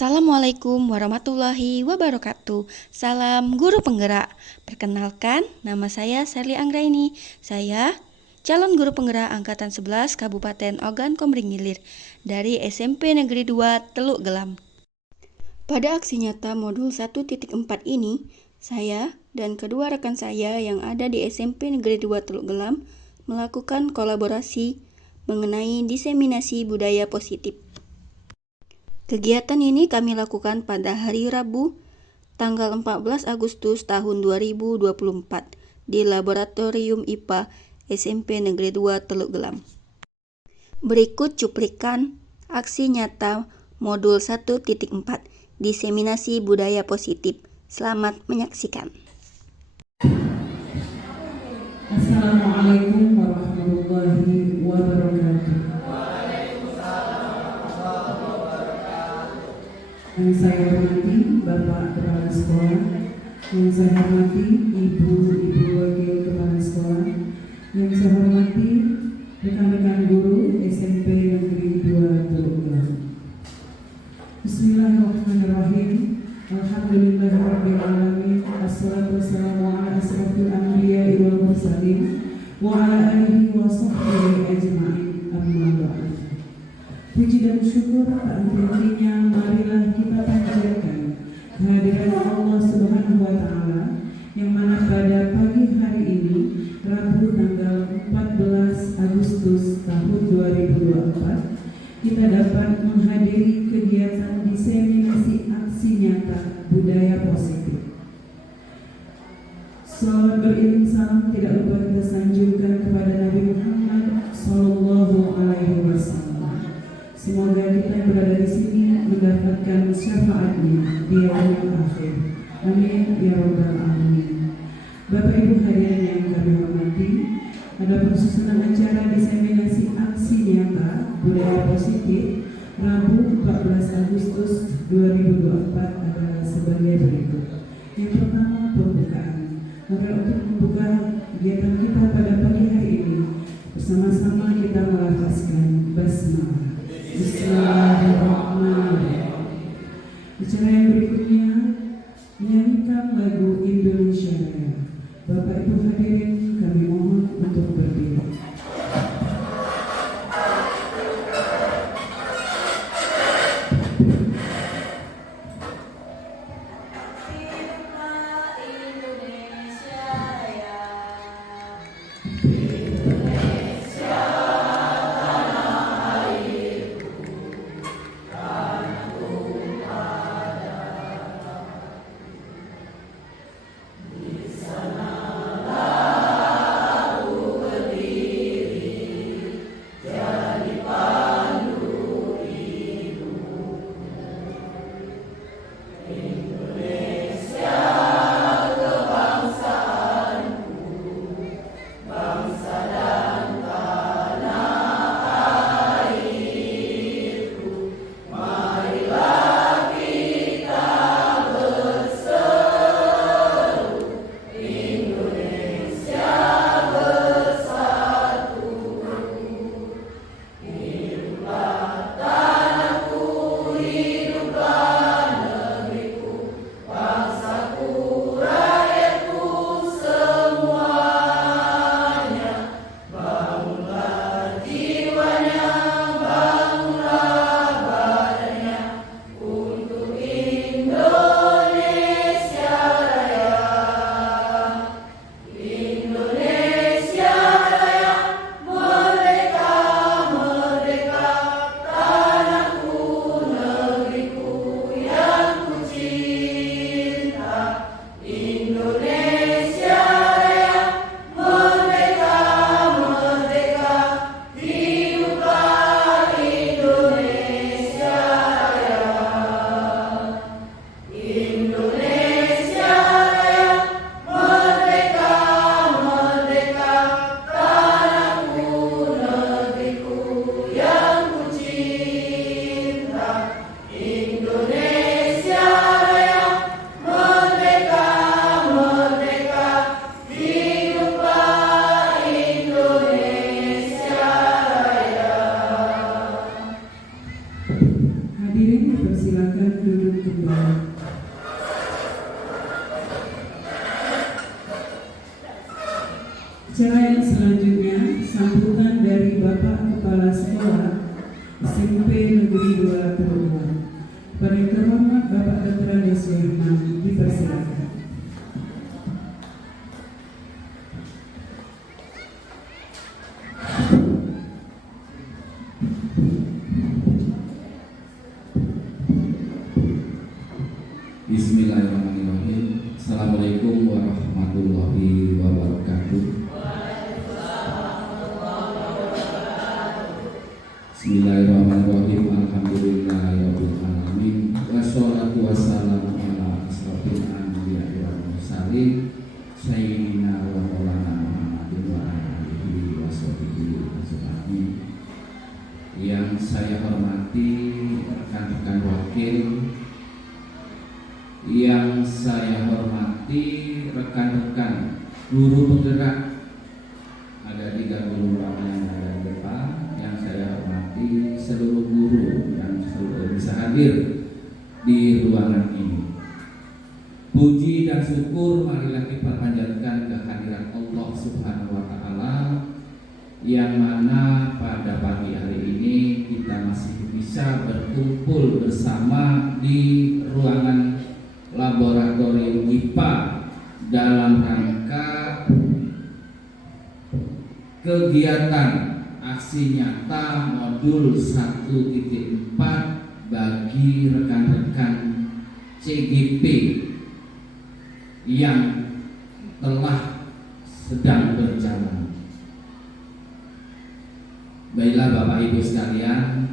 Assalamualaikum warahmatullahi wabarakatuh. Salam guru penggerak. Perkenalkan, nama saya Sherly Anggraini. Saya calon guru penggerak angkatan 11 Kabupaten Ogan Komering Ilir dari SMP Negeri 2 Teluk Gelam. Pada aksi nyata modul 1.4 ini, saya dan kedua rekan saya yang ada di SMP Negeri 2 Teluk Gelam melakukan kolaborasi mengenai diseminasi budaya positif. Kegiatan ini kami lakukan pada hari Rabu, tanggal 14 Agustus tahun 2024 di Laboratorium IPA SMP Negeri 2 Teluk Gelam. Berikut cuplikan aksi nyata modul 1.4 diseminasi budaya positif. Selamat menyaksikan. Assalamualaikum warahmatullahi wabarakatuh. Yang saya hormati Bapak Kepala Sekolah, yang saya hormati Ibu-Ibu Wakil Kepala Sekolah, yang saya hormati rekan-rekan guru SMP Negeri 2 Teluk Gelam. Bismillahirrahmanirrahim. Alhamdulillahirabbil alamin. Wassalatu wassalamu ala asrofil anbiya'i wal mursalin wa ala alihi wa sahbihi ajma'in. Amma ba'd. Puji dan syukur tak henti-hentinya marilah kita panjatkan kehadiran Allah Subhanahu wa Ta'ala, yang mana pada pagi hari ini Rabu tanggal 14 Agustus tahun 2024 kita dapat menghadiri kegiatan diseminasi aksi nyata budaya positif. Salawat beriring salam tidak lupa kita sanjungkan kepada Nabi Muhammad Sallallahu Alaihi Wasallam. Semoga kita yang berada di sini mendapatkan syafaatnya di yaumil akhir. Amin ya rabbal alamin. Bapak Ibu hadirin yang kami hormati, ada persusunan acara diseminasi aksi nyata budaya positif Rabu 14 Agustus 2024 adalah sebagai berikut. Yang pertama, pembukaan. Maka untuk membuka kegiatan kita pada pagi hari ini, bersama-sama kita melafazkan basmalah. Bismillahirrahmanirrahim. Acara yang berikutnya menyanyikan lagu Indonesia Raya. Bapak Ibu hadirin kami mohon untuk berdiri. Di sana Kedokteran Yosyaman dipersilakan. Bismillahirrahmanirrahim. Assalamualaikum warahmatullahi wabarakatuh. Bismillahirrahmanirrahim. Alhamdulillahirabbil alamin. Wassalatu wassalamu ala asrofil anbiya'i wal mursalin sayyidina wa maulana Muhammadin wa alihi washabihi ajmain. Yang saya hormati rekan-rekan wakil, yang saya hormati rekan-rekan guru penggerak, ada 30 orang yang ada di depan. Yang saya hormati seluruh guru yang bisa hadir di ruangan ini. Puji dan syukur marilah kita panjatkan kehadiran Allah Subhanahu wa Ta'ala, yang mana pada pagi hari ini kita masih bisa berkumpul bersama di ruangan laboratorium IPA dalam rangka kegiatan aksi nyata modul 1.4 bagi rekan-rekan CGP yang telah sedang berjalan. Baiklah Bapak Ibu sekalian,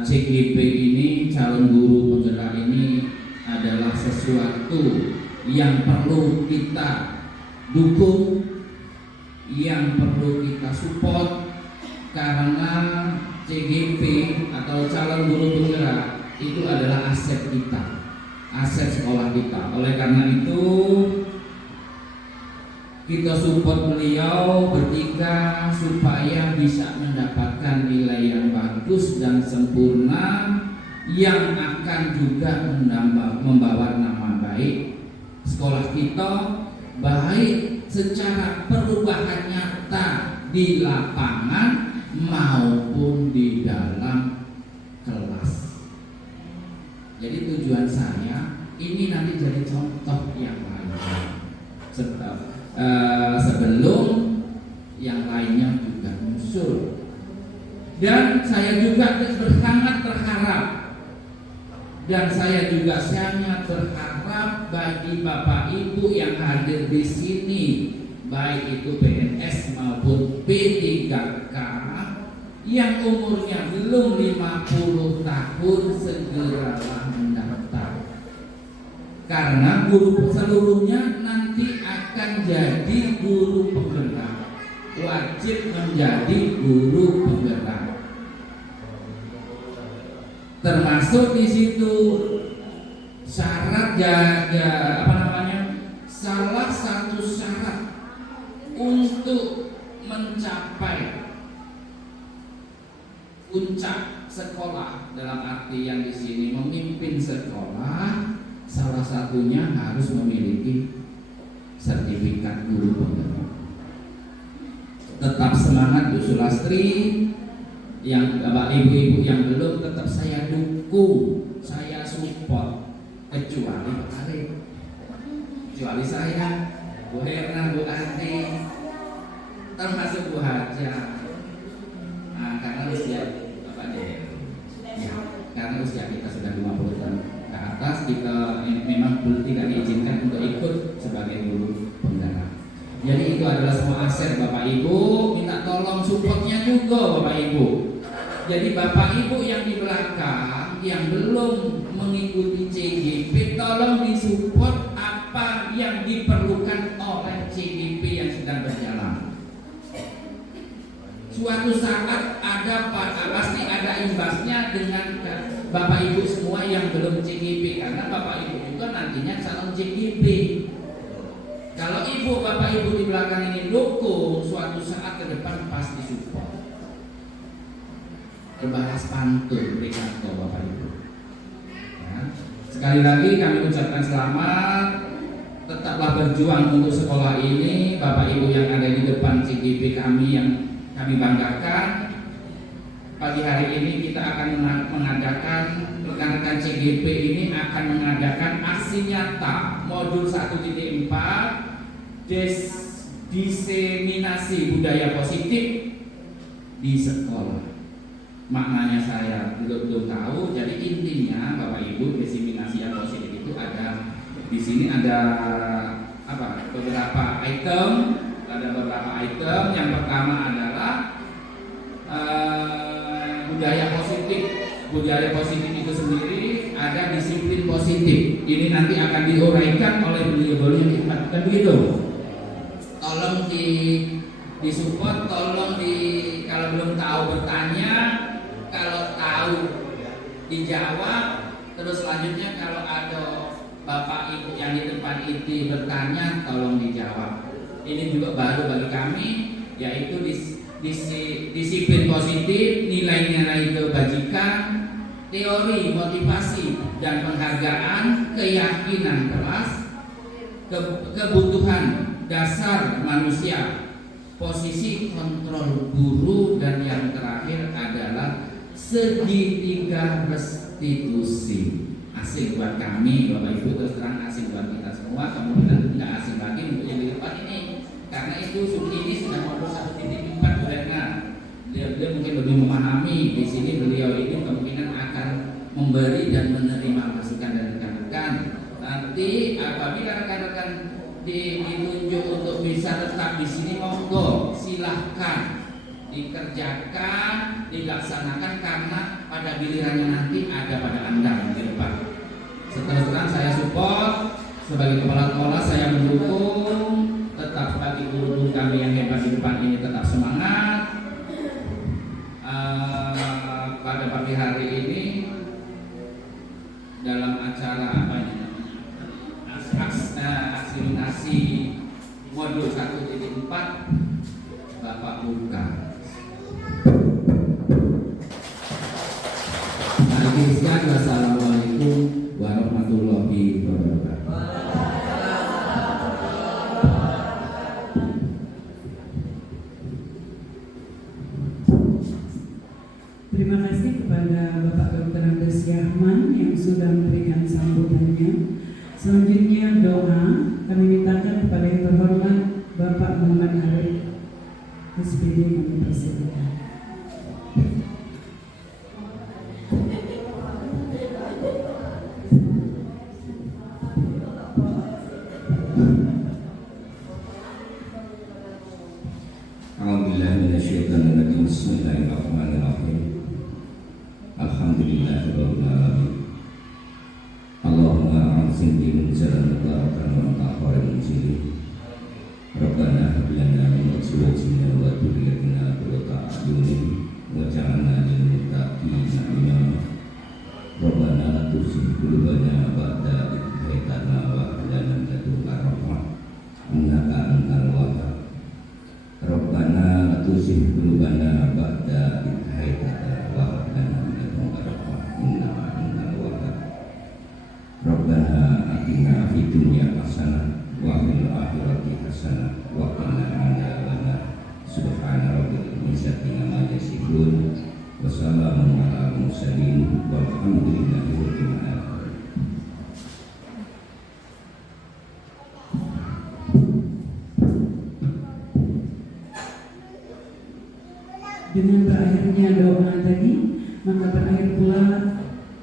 CGP ini, calon guru penggerak ini adalah sesuatu yang perlu kita dukung, yang perlu kita support, karena CGP atau calon guru penggerak itu adalah aset kita, aset sekolah kita. Oleh karena itu kita support beliau bertiga supaya bisa mendapatkan nilai yang bagus dan sempurna, yang akan juga membawa nama baik sekolah kita, baik secara perubahan nyata di lapangan maupun di dalam kelas. Jadi tujuan saya ini nanti jadi contoh yang lain, sebelum yang lainnya juga muncul. Dan saya juga sangat berharap, dan saya juga sangat berharap bagi Bapak Ibu yang hadir di sini, baik itu PNS maupun P3K, yang umurnya belum 50 tahun segeralah mendaftar. Karena guru seluruhnya nanti akan jadi guru penggerak, wajib menjadi guru penggerak. Termasuk di situ syarat salah satu syarat untuk mencapai puncak sekolah, dalam arti yang di sini memimpin sekolah, salah satunya harus memiliki sertifikat guru penggerak. Tetap semangat Bu Sulastri, yang Bapak Ibu-ibu yang belum tetap saya dukung, saya support, kecuali Pak Arif, kecuali saya, Bu Herna, Bu Ati, termasuk Bu Haja. Nah, karena usia karena usia kita sudah 50 tahun ke atas, kita memang belum tidak diizinkan untuk ikut sebagai guru penggerak. Jadi itu adalah semua aset Bapak Ibu, minta tolong supportnya juga Bapak Ibu. Jadi Bapak Ibu yang di belakang yang belum mengikuti CGP, tolong disupport apa yang diperlukan oleh CGP yang sedang berjalan. Suatu saat pasti ada imbasnya dengan Bapak Ibu semua yang belum CGP, karena Bapak Ibu juga nantinya calon CGP. Kalau Ibu Bapak Ibu di belakang ini dukung, suatu saat ke depan pasti support. Berbahas pantun berikan ke Bapak Ibu. Ya. Sekali lagi kami ucapkan selamat. Tetaplah berjuang untuk sekolah ini, Bapak Ibu yang ada di depan CGP kami yang kami banggakan. Pagi hari ini kita akan mengadakan rekan-rekan CGP ini akan mengadakan aksi nyata modul 1.4 diseminasi budaya positif di sekolah. Maknanya saya belum tahu. Jadi intinya Bapak Ibu, diseminasi yang positif itu ada di sini ada beberapa item. Yang pertama adalah budaya positif. Budaya positif itu sendiri ada disiplin positif. Ini nanti akan diuraikan oleh beliau-beliau yang ditempatkan begitu. Tolong disupport, tolong kalau belum tahu bertanya, kalau tahu dijawab. Terus selanjutnya kalau ada Bapak Ibu yang di tempat inti bertanya, tolong dijawab. Ini juga baru bagi kami, yaitu disiplin positif, nilai-nilai kebajikan, teori, motivasi, dan penghargaan, keyakinan keras, kebutuhan dasar manusia, posisi kontrol guru, dan yang terakhir adalah segitiga restitusi. Asing buat kami, Bapak Ibu, terus terang asing buat kita semua, kemudian tidak asing lagi untuk yang di depan ini. Karena itu ini sudah modul 1.4 karena dia mungkin lebih memahami. Di sini beliau ini kemungkinan akan memberi dan menerima masukan dari rekan-rekan. Nanti apabila rekan-rekan ditunjuk untuk bisa tetap di sini, monggo silahkan dikerjakan, dilaksanakan, karena pada gilirannya nanti ada pada Anda di depan. Seterus terang saya support sebagai kepala sekolah, saya mendukung. Tetap bagi guru kami yang hebat di depan ini tetap semangat. Pada pagi hari ini dalam acara aksi modul 1.4 Bapak buka. Assalamualaikum warahmatullahi wabarakatuh. Terima kasih kepada Bapak Dr. Andes Yahman yang sudah memberikan sambutannya. Selanjutnya doa kami mintakan kepada yang terhormat Bapak Muhammad Arif SPD kami persilakan. Bismillahirrahmanirrahim. Alhamdulillahirabbil alamin. Allahumma anzil bi jalan mubarakan wa tahharil injili. Rabbana hab lana min azwajina wa dhurriyyatina qurrata a'yunin waj'alna lil muttaqina imama. Rabbana la tuzigh qulubana ba'da idh hadaytana wa hab lana min ladunka rahmah innaka antal wahhab. Rabbana la tuzigh qulubana ba'da idh hadaytana wa hab lana min ladunka rahmah innaka antal wahhab. Rabbana atina fid dunya hasanah wa fil akhirati hasanah wa qina adzabannar. Subhana rabbil izzati amma yasifun wa salamun alal mursalin walhamdulillahi rabbil alamin. Dengan berakhirnya doa tadi, maka berakhir pula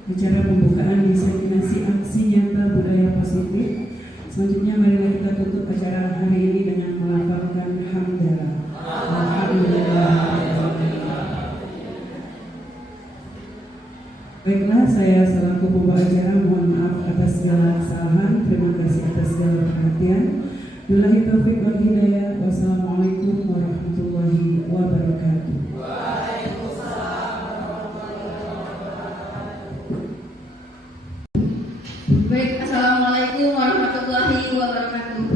acara pembukaan diseminasi aksi nyata budaya positif. Selanjutnya marilah kita tutup acara hari ini dengan melafalkan hamdalah. Alhamdulillah. Baiklah, saya selaku pembawa acara mohon maaf atas segala kesalahan. Terima kasih atas segala perhatian. Billahi taufiq wal hidayah. Wassalamualaikum warahmatullahi wabarakatuh. Baik, assalamualaikum warahmatullahi wabarakatuh.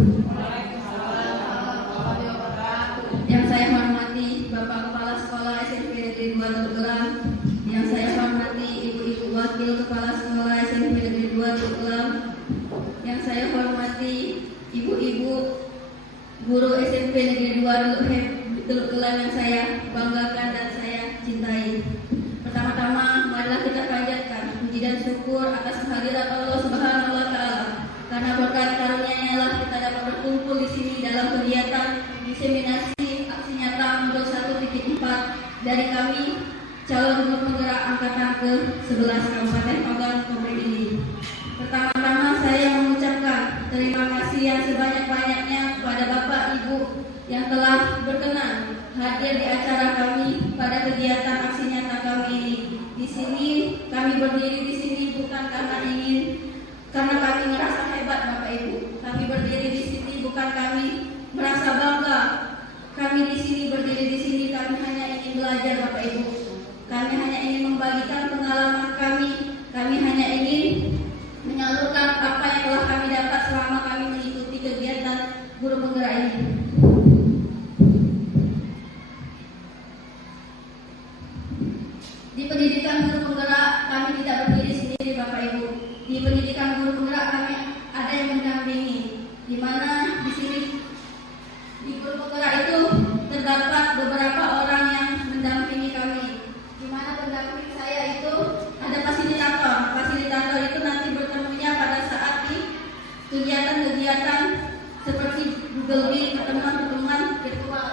Yang saya hormati Bapak Kepala Sekolah SMP Negeri 2 Teluk Gelam, yang saya hormati Ibu-ibu Wakil Kepala Sekolah SMP Negeri 2 Teluk Gelam, yang saya hormati Ibu-ibu Guru SMP Negeri 2 Teluk Gelam yang saya banggakan dan saya cintai. Pertama-tama, marilah kita panjatkan puji dan syukur bersyukur atas kehadiran Allah Subhanahu wa taala. Karena berkat karunia-Nya lah kita dapat berkumpul di sini dalam kegiatan diseminasi aksi nyata modul 1.4 dari kami calon guru penggerak angkatan ke-11 Kabupaten Ogan Komering ini. Pertama-tama saya mengucapkan terima kasih yang sebanyak-banyaknya kepada Bapak Ibu yang telah berkenan hadir di acara kami pada kegiatan aksi nyata kami ini. Di sini kami berdiri di sini bukan karena kami merasa hebat Bapak Ibu. Kami berdiri di sini bukan kami merasa bangga. Kami di sini berdiri di sini kami hanya ingin belajar Bapak Ibu. Kami hanya ingin membagikan pengalaman kami. Kami hanya ingin menyalurkan apa yang telah kami dapat selama kami mengikuti kegiatan guru penggerak ini. Di pendidikan guru penggerak kami tidak berdiri sendiri Bapak Ibu. Di pendidikan guru penggerak kami ada yang mendampingi, di mana di sini di guru penggerak itu terdapat beberapa orang yang mendampingi kami. Di mana pendamping saya itu ada fasilitator. Fasilitator itu nanti bertemunya pada saat di kegiatan-kegiatan seperti Google Meet, pertemuan-pertemuan virtual.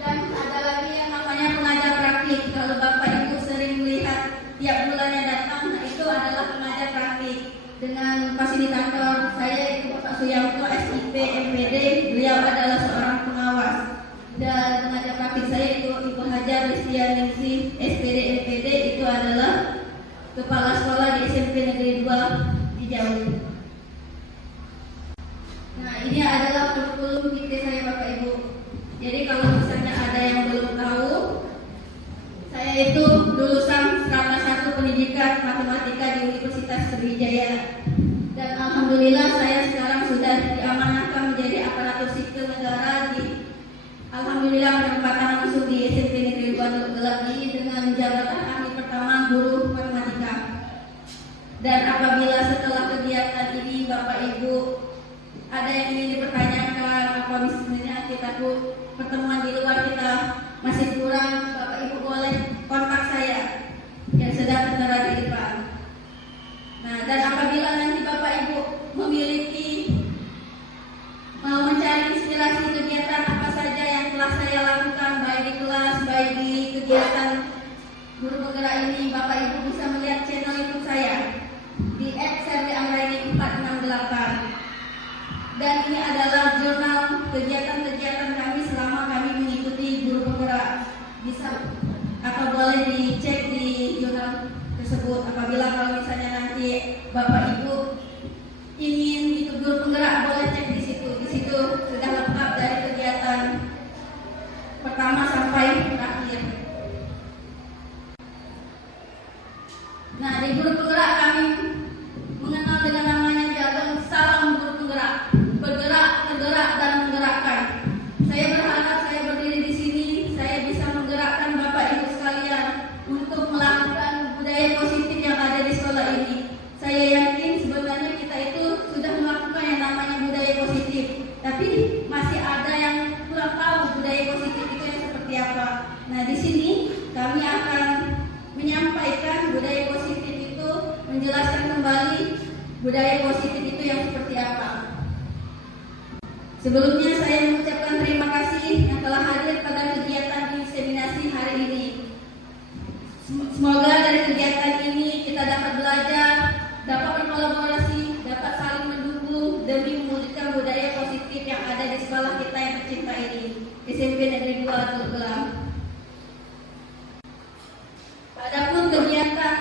Dan ada lagi yang namanya pengajar praktik. Kalau Bapak Ibu sering melihat tiap bulannya datang, nah itu adalah pengajar praktik. Dengan fasilitator saya itu Bapak Suyanto SIP MPD, beliau adalah seorang pengawas. Dan pengajar praktik saya itu Ibu Hajar Listianingsih SPD MPD, itu adalah kepala sekolah di SMP Negeri 2 di Jawa. Nah ini adalah kurikulum vitae saya Bapak Ibu. Jadi kalau misalnya ada yang belum tahu, saya itu lulusan strata 1 pendidikan matematika di Universitas Sriwijaya. Dan alhamdulillah saya sekarang sudah diamanahkan menjadi aparatur sipil negara di alhamdulillah penempatan langsung di SMP Negeri 2 Teluk Gelap ini dengan jabatan ahli pertama guru matematika. Dan apabila setelah kegiatan ini Bapak Ibu ada yang ingin dipertanyakan, apa misalnya kita pertemuan di luar kita masih kurang, Bapak Ibu boleh kontak saya yang sedang tertera di depan. Nah, dan apabila nanti Bapak Ibu memiliki mau mencari inspirasi kegiatan apa saja yang telah saya lakukan baik di kelas, baik di kegiatan guru penggerak ini, Bapak Ibu bisa melihat channel YouTube saya di @serlianggraini468. Dan ini adalah jurnal kegiatan-kegiatan kami selama kami mengikuti guru penggerak. Bisa atau boleh dicek di jurnal tersebut. Apabila kalau misalnya nanti Bapak Ibu ingin ikut guru penggerak, boleh cek di situ. Di situ sudah lengkap dari kegiatan pertama sampai terakhir. Nah, di guru penggerak kami mengenal dengan namanya jargon salam guru penggerak. Bergerak, tergerak, dan menggerakkan. Saya berharap saya berdiri di sini, saya bisa menggerakkan Bapak Ibu sekalian untuk melakukan budaya positif yang ada di sekolah ini. Saya yakin sebenarnya kita itu sudah melakukan yang namanya budaya positif, tapi masih ada yang kurang tahu budaya positif itu yang seperti apa. Nah, di sini kami akan menyampaikan budaya positif itu, menjelaskan kembali budaya positif itu yang seperti apa. Sebelumnya saya mengucapkan terima kasih yang telah hadir pada kegiatan inseminasi hari ini. Semoga dari kegiatan ini kita dapat belajar, dapat berkolaborasi, dapat saling mendukung demi mewujudkan budaya positif yang ada di sekolah kita yang tercinta ini, SMP Negeri 2 Teluk Gelap. Adapun kegiatan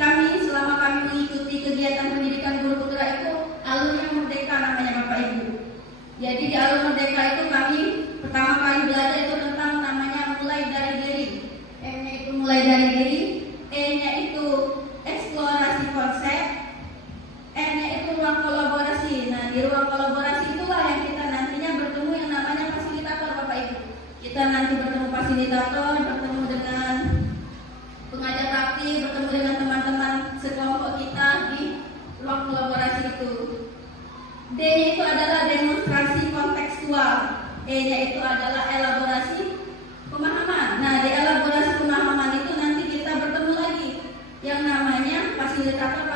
kami selama kami mengikuti kegiatan pendidikan guru penggerak itu alurnya merdeka namanya Bapak Ibu. Jadi di alur merdeka itu kami pertama kali belajar itu tentang namanya mulai dari diri. M-nya itu mulai dari diri, E-nya itu eksplorasi konsep, N-nya itu ruang kolaborasi. Nah, di ruang kolaborasi itulah yang kita nantinya bertemu yang namanya fasilitator Bapak Ibu. Kita nanti bertemu fasilitator, bertemu dengan pengajar praktik, bertemu dengan teman-teman sekelompok kita di ruang kolaborasi itu. D-nya itu adalah demonstrasi kontekstual, E-nya itu adalah elaborasi pemahaman. Nah, di elaborasi pemahaman itu nanti kita bertemu lagi yang namanya fasilitator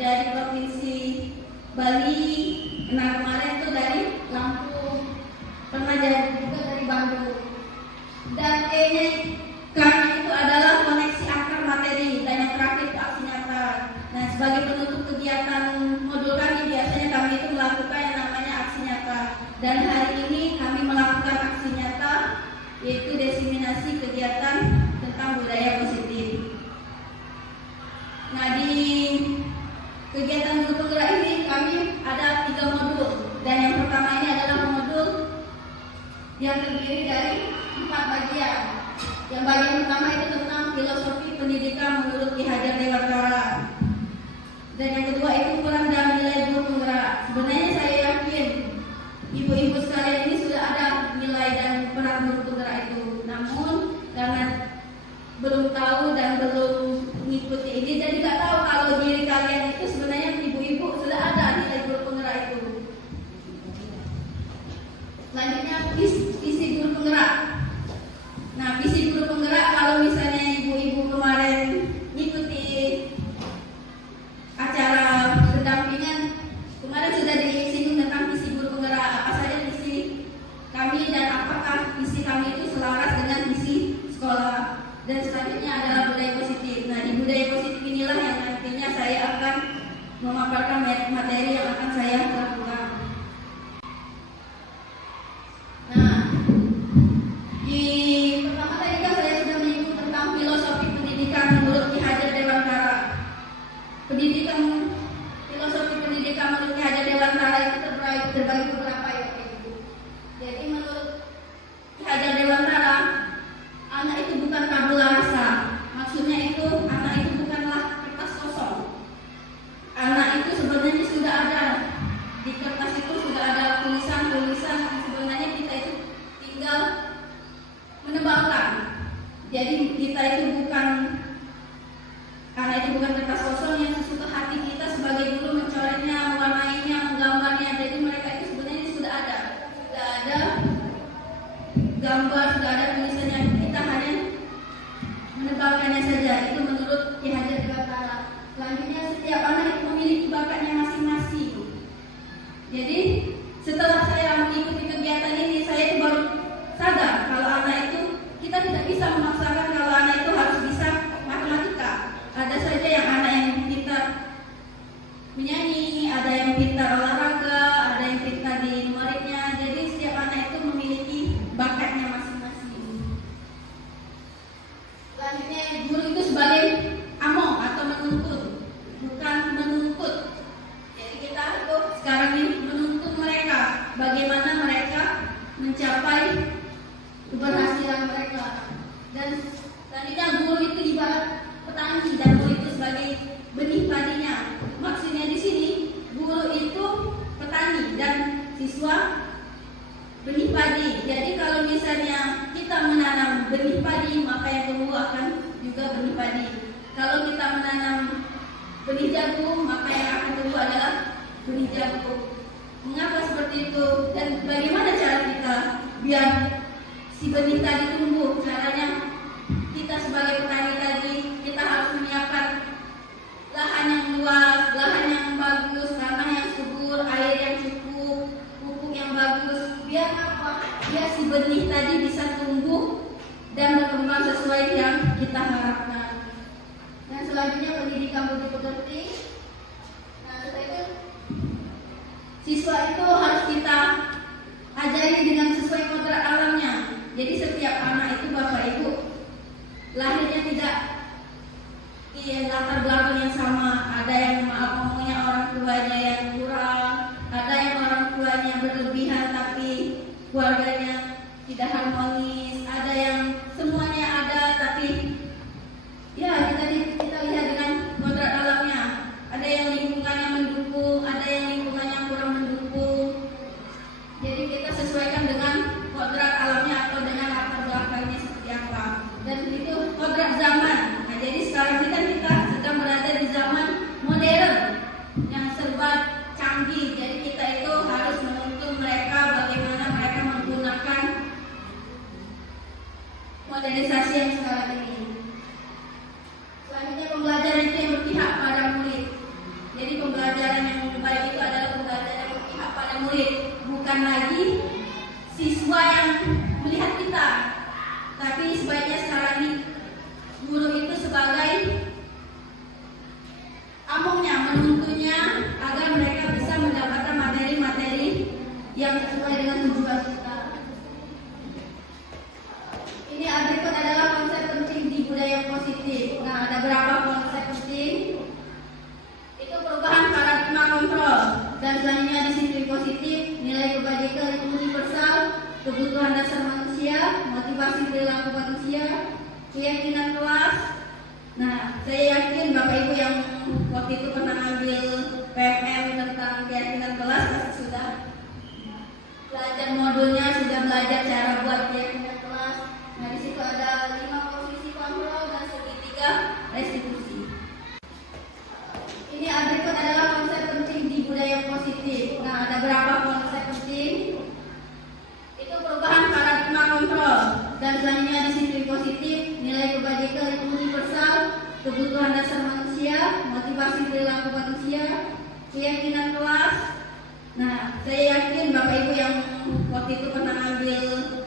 dari Provinsi Bali, nah kemarin itu dari Lampung, pernah jadi juga dari Bandung. Dan E-nya K-nya itu adalah koneksi akar materi, dan yang terakhir itu aksi nyata. Nah, sebagai penutup kegiatan modul kami, biasanya kami itu melakukan yang namanya aksi nyata. Dan hari ini kami melakukan aksi nyata, yaitu diseminasi kegiatan tentang budaya positif. Nah, di kegiatan guru penggerak ini kami ada 3 modul, dan yang pertama ini adalah modul yang terdiri dari 4 bagian. Yang bagian pertama itu tentang filosofi pendidikan menurut Ki Hajar Dewantara. Dan yang kedua itu peran dan nilai guru penggerak. Sebenarnya saya yakin ibu-ibu sekalian ini sudah ada nilai dan peran guru penggerak itu. Namun karena belum tahu dan belum mengikuti ini, jadi tidak tahu kalau diri kalian itu sebenarnya ibu-ibu sudah ada nilai guru penggerak itu. Selanjutnya visi guru penggerak. Nah, visi guru penggerak, kalau misalnya ibu-ibu kemarin mengikuti acara pendampingan, kemarin sudah disinggung tentang visi guru penggerak, apa saja visi kami dan apakah visi kami itu selaras dengan visi sekolah. Dan selanjutnya adalah budaya positif. Nah, di budaya positif inilah yang nantinya saya akan memaparkan materi yang akan saya lakukan. Nah, di pertama tadi kan saya sudah menyinggung tentang filosofi pendidikan menurut Ki Hajar Dewantara. Filosofi pendidikan menurut Ki Hajar Dewantara itu terbagi beberapa ya. Jadi menurut Ki Hajar Dewantara, anak itu bukan tabula rasa. Maksudnya itu anak itu bukanlah kertas kosong. Anak itu sebenarnya sudah ada di kertas itu, sudah ada tulisan-tulisan. Sebenarnya kita itu tinggal menebakkan. Jadi kita itu bukan, anak itu bukan kertas kosong yang sesuka hati kita sebagai guru mencoretnya, mewarnainya, menggambarnya. Jadi mereka itu sebenarnya sudah ada gambar, sudah ada tulisannya. Kita hanya menebalkannya saja. Itu menurut Ki Hajar Dewantara. Selanjutnya, setiap anak itu memiliki bakatnya masing-masing. Jadi setelah saya mengikuti kegiatan ini, saya itu baru sadar kalau anak itu kita tidak bisa memaksakan kalau anak itu harus bisa matematika. Ada saja yang anak yang pintar menyanyi, ada yang pintar olahraga, ada yang pintar di numeriknya. Jadi setiap anak itu memiliki bakatnya masing-masing. Selanjutnya, guru itu sebagai among atau menuntut, bukan menuntut. Jadi kita itu sekarang ini menuntut mereka bagaimana mereka mencapai keberhasilan mereka. Dan selanjutnya, guru itu ibarat petani dan guru itu sebagai benih padinya. Maksudnya di sini guru itu petani dan siswa benih padi. Jadi kalau misalnya kita menanam benih padi, maka yang tumbuh akan juga benih padi. Kalau kita menanam benih jagung, maka yang akan tumbuh adalah benih jagung. Mengapa seperti itu? Dan bagaimana cara kita biar si benih tadi tumbuh? Caranya kita sebagai petani tadi, kita harus menyiapkan lahan yang luas, lahan yang bagus, tanah yang subur, air yang cukup, pupuk yang bagus. Biar apa? Biar si benih tadi bisa tumbuh dan berkembang sesuai yang kita harapkan. Dan selanjutnya, pendidikan budi pekerti. Nah, setelah itu siswa itu harus kita ajari dengan sesuai kodrat alamnya. Jadi setiap anak itu, Bapak Ibu, lahirnya tidak di latar belakang yang sama. Ada yang ngomongnya orang tuanya yang kurang, ada yang orang tuanya berlebihan tapi keluarganya tidak harmonis, ada yang semuanya ada tapi ya kita lihat dengan kodrat alamnya. Ada yang lingkungannya mendukung, ada yang lingkungannya kurang mendukung. Jadi kita sesuaikan dengan kodrat alamnya atau dengan latar belakangnya seperti apa. Dan itu kodrat zaman. Nah, jadi sekarang kita sedang berada di zaman modern yang serba canggih. Jadi kita itu harus menuntun mereka bagaimana mereka menggunakan modernisasi yang sekarang ini. Selanjutnya, pembelajaran itu yang berpihak pada murid. Jadi bukan lagi siswa yang melihat kita, tapi sebaiknya sekarang ini guru itu sebagai amongnya, menuntunnya agar mereka bisa mendapatkan materi-materi yang sesuai dengan tujuan kita. Ini berikut adalah konsep penting di budaya positif. Nah, ada berapa konsep penting? Itu perubahan paradigma kontrol, dan selanjutnya disiplin positif, nilai kebajikan itu universal, kebutuhan dasar manusia, motivasi perilaku manusia, keyakinan kelas. Nah, saya yakin Bapak Ibu yang waktu itu pernah ambil PMM tentang keyakinan kelas pasti sudah belajar modulnya, sudah belajar cara buat keyakinan kelas. Nah, di situ ada 5 posisi kontrol dan segitiga restitusi. Ini berikut adalah konsep penting di budaya positif. Nah, ada berapa konsep penting? Itu perubahan paradigma kontrol, dan selanjutnya disiplin positif, nilai kebajikan itu universal, kebutuhan dasar manusia, motivasi perilaku manusia, keyakinan kelas. Nah, saya yakin Bapak Ibu yang waktu itu pernah ambil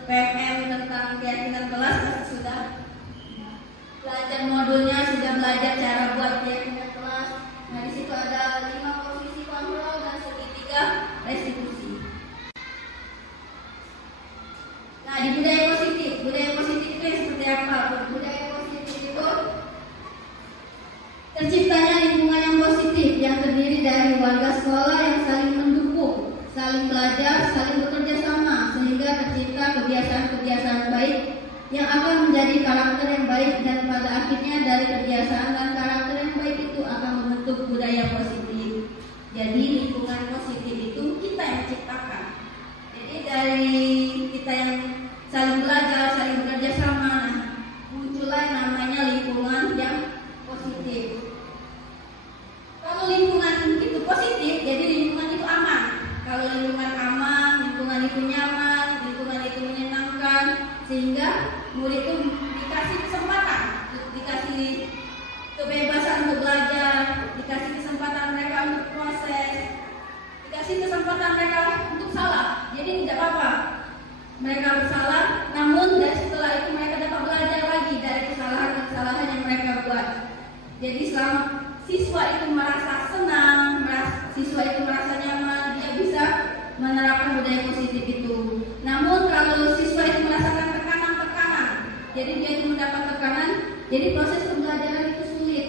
PMM tentang keyakinan kelas pasti sudah belajar modulnya, sudah belajar cara buat keyakinan kelas. Nah, di situ ada 5 posisi kontrol dan segitiga restitusi. Nah, di budaya positif itu yang seperti apa? Budaya positif itu terciptanya lingkungan yang positif yang terdiri dari warga sekolah yang saling mendukung, saling belajar, saling bekerja sama, sehingga tercipta kebiasaan-kebiasaan baik yang akan menjadi karakter yang baik, dan pada akhirnya dari kebiasaan dan karakter yang baik itu akan membentuk budaya positif. Jadi lingkungan positif itu kita yang ciptakan. Jadi dari kita yang saling belajar, saling bekerja sama, muncullah namanya lingkungan yang positif. Kalau lingkungan itu positif, jadi lingkungan itu aman. Kalau lingkungan aman, lingkungan itu nyaman, lingkungan itu menyenangkan, sehingga murid itu dikasih kesempatan, dikasih kebebasan untuk belajar, dikasih kesempatan mereka untuk proses, dikasih kesempatan mereka untuk salah. Jadi tidak apa-apa mereka bersalah, namun dari setelah itu mereka dapat belajar lagi dari kesalahan-kesalahan yang mereka buat. Jadi selama siswa itu merasa senang, siswa itu merasa nyaman, dia bisa menerapkan budaya positif itu. Namun kalau siswa itu merasakan tekanan, jadi dia itu mendapat tekanan, jadi proses pembelajaran itu sulit.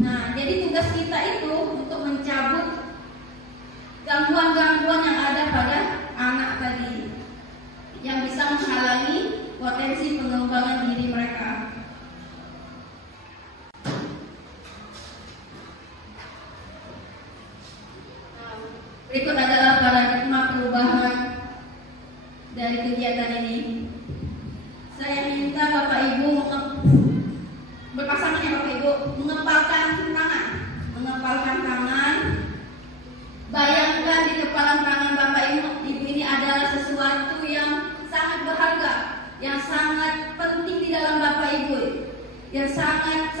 Nah, jadi tugas kita itu untuk mencabut gangguan-gangguan yang ada pada anak tadi, yang bisa menghalangi potensi pengembangan diri mereka. Berikut adalah paradigma perubahan dari kegiatan ini. Saya minta Bapak Ibu berpasangan ya Bapak Ibu, mengepalkan tangan. Bayangkan di kepala tangan Bapak Ibu ini adalah sesuatu yang sangat berharga, yang sangat penting di dalam Bapak Ibu, yang sangat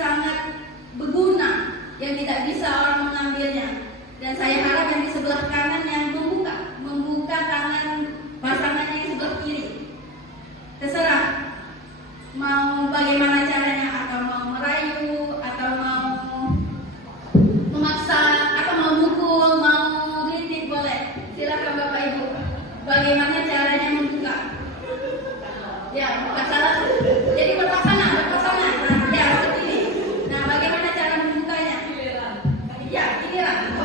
berguna, yang tidak bisa orang mengambilnya. Dan saya harap yang di sebelah kanan yang membuka tangan pasangannya yang sebelah kiri. Terserah mau bagaimana caranya, atau mau merayu, atau mau memaksa, atau mau mukul, mau gelitik, boleh. Silakan Bapak Ibu. Bagaimana caranya membuka? Ya, bukan salah. Jadi berpasangan. Nah, ya seperti ini. Nah, bagaimana cara membukanya? Ya, giliran.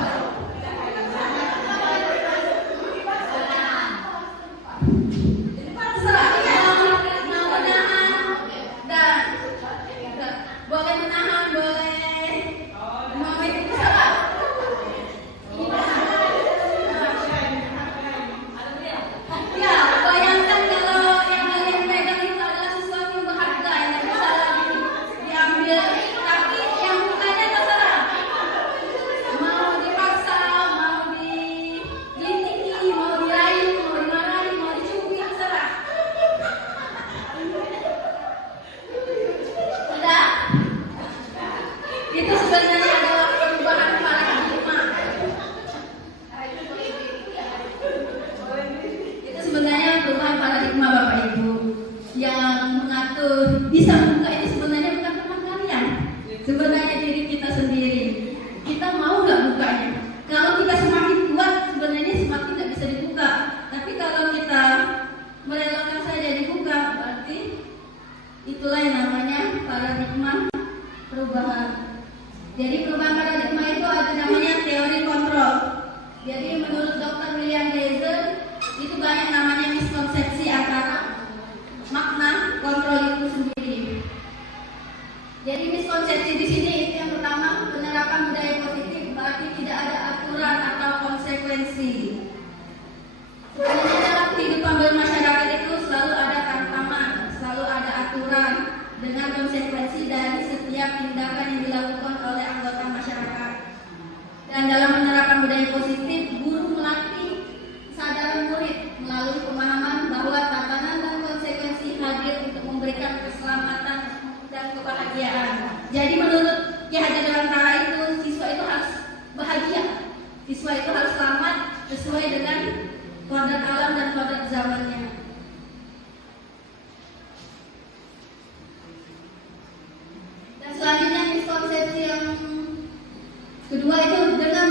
menurut Dr. William Glazer itu banyak namanya miskonsepsi antara makna kontrol itu sendiri. Jadi miskonsepsi di sini itu yang pertama, penerapan budaya positif berarti tidak ada aturan atau konsekuensi. Sebenarnya dalam kehidupan bermasyarakat itu selalu ada tantangan, selalu ada aturan dengan konsekuensi dari setiap tindakan yang dilakukan oleh anggota masyarakat. Dan dalam penerapan budaya positif, guru melatih kesadaran murid melalui pemahaman bahwa tatanan dan konsekuensi hadir untuk memberikan keselamatan dan kebahagiaan. Jadi menurut Ki Hajar Dewantara itu, siswa itu harus bahagia, siswa itu harus selamat sesuai dengan kodrat alam dan kodrat zamannya. Dan selanjutnya miskonsepsi yang kedua itu dengan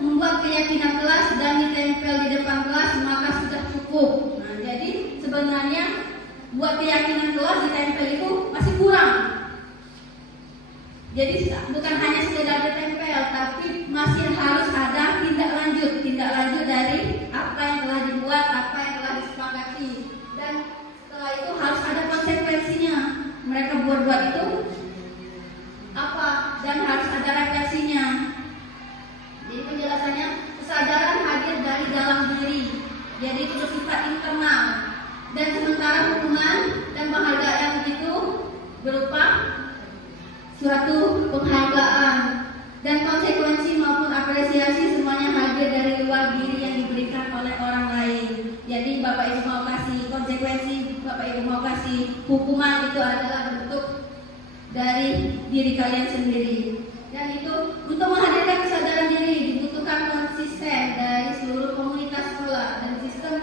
membuat keyakinan kelas dan ditempel di depan kelas maka sudah cukup. Nah, jadi sebenarnya buat keyakinan kelas ditempel itu masih kurang. Jadi bukan hanya sekedar ditempel, tapi masih harus ada tindak lanjut dari apa yang telah dibuat, apa yang telah disepakati. Dan setelah itu harus ada konsekuensinya. Mereka buat itu apa dan harus ada refleksinya. Jadi penjelasannya, kesadaran hadir dari dalam diri, jadi itu bersifat internal. Dan sementara hukuman dan penghargaan itu berupa suatu penghargaan dan konsekuensi maupun apresiasi semuanya hadir dari luar diri yang diberikan oleh orang lain. Jadi Bapak Ibu mau kasih konsekuensi, Bapak Ibu mau kasih hukuman, itu adalah bentuk dari diri kalian sendiri. Dan itu untuk menghadirkan kesadaran diri dibutuhkan konsisten dari seluruh komunitas sekolah dan sistem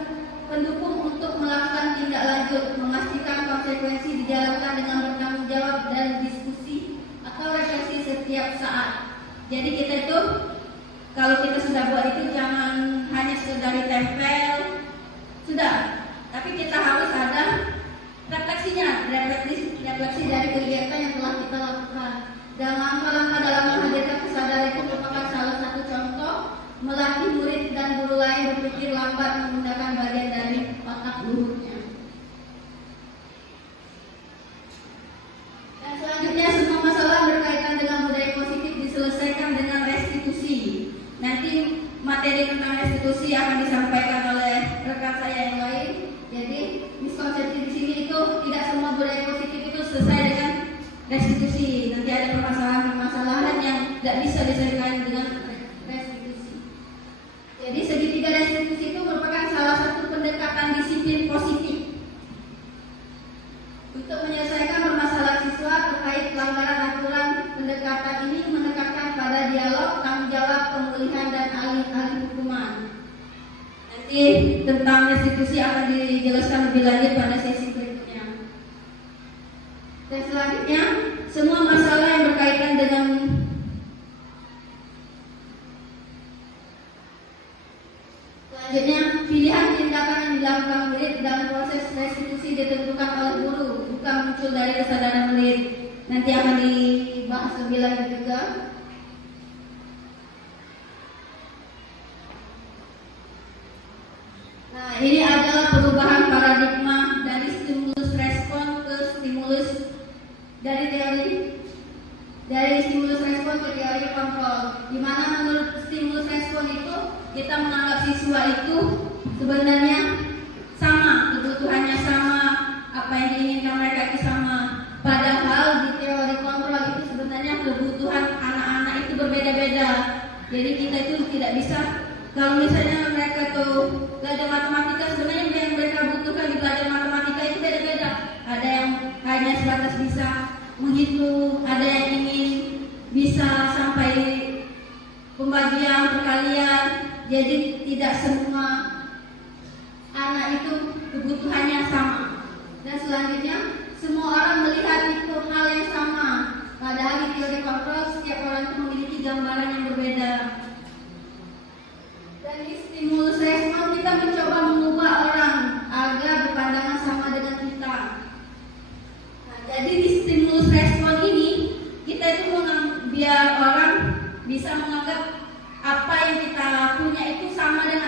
pendukung untuk melakukan tindak lanjut, memastikan konsekuensi dijalankan dengan bertanggung jawab dan diskusi atau refleksi setiap saat. Jadi kita itu kalau kita sudah buat itu jangan hanya sekedar ditempel sudah, tapi kita harus ada refleksinya, refleksi dari kegiatan yang telah kita lakukan. Dan langkah-langkah dalam menghadirkan kesadaran itu merupakan salah satu contoh melatih murid dan guru lain berpikir lambat menggunakan bagian dari otak luhurnya. Dan selanjutnya semua masalah berkaitan dengan budaya positif diselesaikan dengan restitusi. Nanti materi tentang restitusi akan disampaikan oleh rekan saya yang lain. Jadi miskonsepsi di sini itu tidak semua budaya positif itu selesai dengan restitusi. Nanti ada permasalahan-permasalahan yang tidak bisa diselesaikan dengan restitusi. Jadi segitiga restitusi itu merupakan salah satu pendekatan disiplin positif untuk menyelesaikan permasalahan siswa terkait pelanggaran aturan. Pendekatan ini menekankan pada dialog, tanggung jawab, pemulihan dan alih-alih hukuman. Nanti tentang restitusi akan dijelaskan lebih lanjut pada sesi berikutnya. Dan selanjutnya, semua masalah yang berkaitan dengan pilihan tindakan yang dilakukan murid dalam proses restitusi ditentukan oleh guru, bukan muncul dari kesadaran murid. Nanti akan dibahas lebih lanjut juga. Nah, ini adalah perubahan paradigma dari stimulus respon ke stimulus dari stimulus respon ke teori kontrol. Di mana menurut stimulus respon itu kita menganggap siswa itu sebenarnya sama, kebutuhannya sama, apa yang diinginkan mereka itu sama. Padahal di teori kontrol itu sebenarnya kebutuhan anak-anak itu berbeda-beda. Jadi kita itu tidak bisa, kalau misalnya mereka tuh belajar matematika, sebenarnya yang mereka butuhkan di belajar matematika itu beda-beda. Ada yang hanya sebatas bisa menghitung, ada yang ingin bisa sampai pembagian perkalian. Jadi tidak semua anak itu kebutuhannya sama. Dan selanjutnya semua orang melihat itu hal yang sama. Padahal di teori kontrol setiap orang itu memiliki gambaran yang berbeda. Dan di stimulus respon kita mencoba mengubah orang agar berpandangan sama dengan kita. Nah, jadi di stimulus respon ini kita itu biar orang bisa menganggap apa yang kita punya itu sama dengan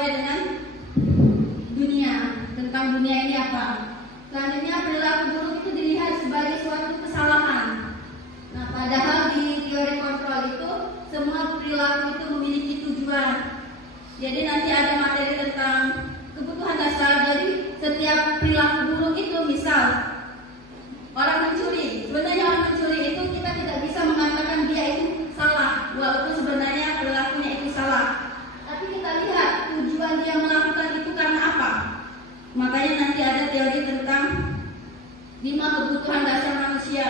sesuai dengan dunia, tentang dunia ini apa. Selanjutnya, perilaku buruk itu dilihat sebagai suatu kesalahan. Nah, padahal di teori kontrol itu semua perilaku itu memiliki tujuan. Jadi nanti ada materi tentang kebutuhan dasar. Jadi setiap perilaku buruk itu, misal orang mencuri, sebenarnya orang mencuri itu kita tidak bisa mengatakan dia itu salah, walaupun sebenarnya perilakunya itu salah. Tapi kita lihat tujuan dia melakukan itu karena apa. Makanya nanti ada teori tentang 5 kebutuhan dasar manusia.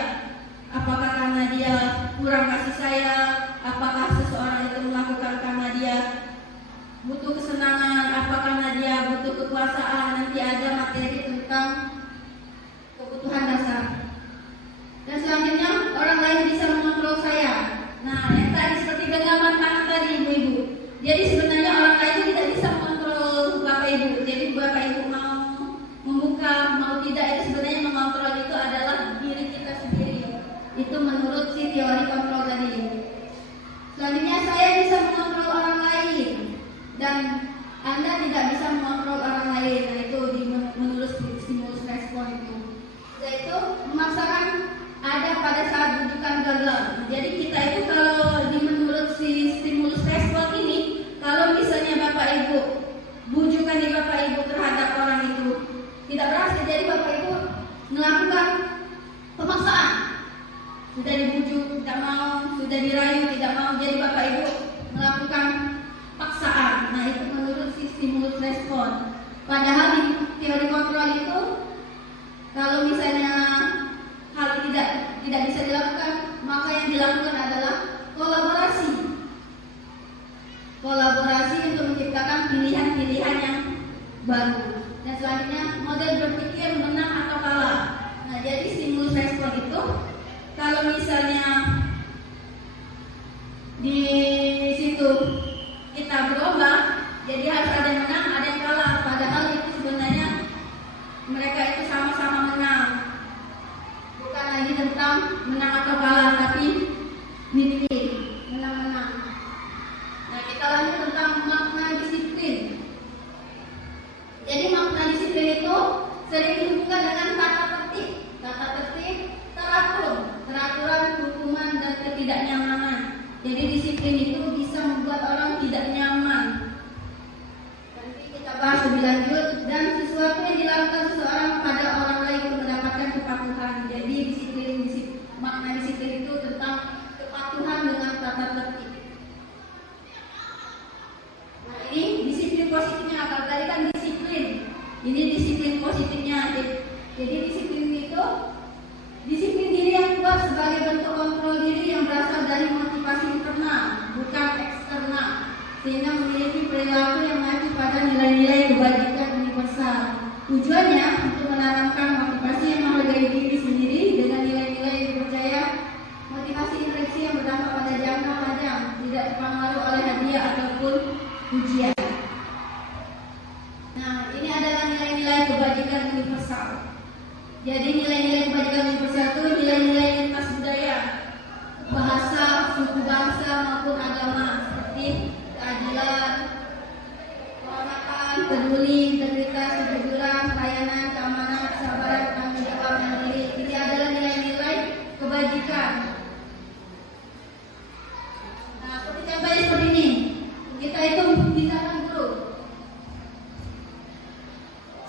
Apakah karena dia kurang kasih sayang, apakah seseorang itu melakukan karena dia butuh kesenangan, apa karena dia butuh kekuasaan. Nanti ada materi tentang kebutuhan dasar. Dan selanjutnya, orang lain bisa mengontrol saya. Nah, yang tadi seperti genggaman tangan tadi, ibu-ibu. Jadi sebenarnya orang lain itu tidak bisa mengontrol bapak ibu. Jadi bapak ibu mau membuka, mau tidak, itu sebenarnya mengontrol itu adalah diri kita sendiri. Itu menurut si teori kontrol tadi. Selanjutnya, saya bisa mengontrol orang lain dan Anda tidak bisa mengontrol orang lain. Nah, itu menurut stimulus respon itu. Yaitu memaksakan ada pada saat bujukan gagal. Jadi kita itu kalau menurut si stimulus respon ini, kalau misalnya bapak ibu bujukan di bapak ibu terhadap orang itu tidak berhasil, jadi bapak ibu melakukan pemaksaan. Sudah dibujuk tidak mau, sudah dirayu tidak mau, jadi bapak ibu melakukan paksaan. Nah, itu menurut si stimulus respon. Padahal di teori kontrol itu, kalau misalnya hal tidak bisa dilakukan, maka yang dilakukan adalah kolaborasi. Kolaborasi untuk menciptakan pilihan-pilihan yang baru. Dan selanjutnya, model berpikir menang atau kalah. Nah, jadi stimulus respon itu, kalau misalnya di situ kita berlomba, jadi harus ada yang menang, ada yang kalah. Padahal itu sebenarnya mereka itu sama-sama menang. Bukan lagi tentang menang atau kalah, tapi win-win, menang-menang. Nah, kita lanjut tentang makna disiplin. Jadi makna disiplin itu sering dihubungkan dengan tata tertib. Tata tertib, teraturan, hukuman, dan ketidaknyamanan. Jadi disiplin itu bisa membuat orang tidak nyaman. Nanti kita bahas lebih lanjut. Dan sesuatu yang dilakukan seseorang pada orang lain untuk mendapatkan kepatuhan. Jadi makna disiplin itu tentang kepatuhan dengan tata tertib. Nah, ini disiplin positifnya. Kalau tadi kan disiplin, ini disiplin positifnya. Jadi disiplin itu disiplin diri yang kuat sebagai bentuk kontrol diri yang berasal dari motivasi internal, bukan eksternal, sehingga memiliki perilaku yang mengacu pada nilai-nilai kebajikan universal. Tujuannya untuk menanamkan motivasi yang menghargai diri sendiri dengan nilai-nilai yang dipercaya, motivasi intrinsik yang berdampak pada jangka panjang, tidak terpengaruh oleh hadiah ataupun ujian. Nah, ini adalah nilai-nilai kebajikan universal. Jadi nilai-nilai kebajikan universal itu nilai-nilai lintas budaya, bahasa, suku bangsa maupun agama, seperti keadilan, kehormatan, peduli, integritas, kejujuran, pelayanan, keamanan, kesabaran, tanggung jawab, mandiri. Ini adalah nilai-nilai kebajikan. Nah, seperti contohnya seperti ini, kita itu tindakan guru.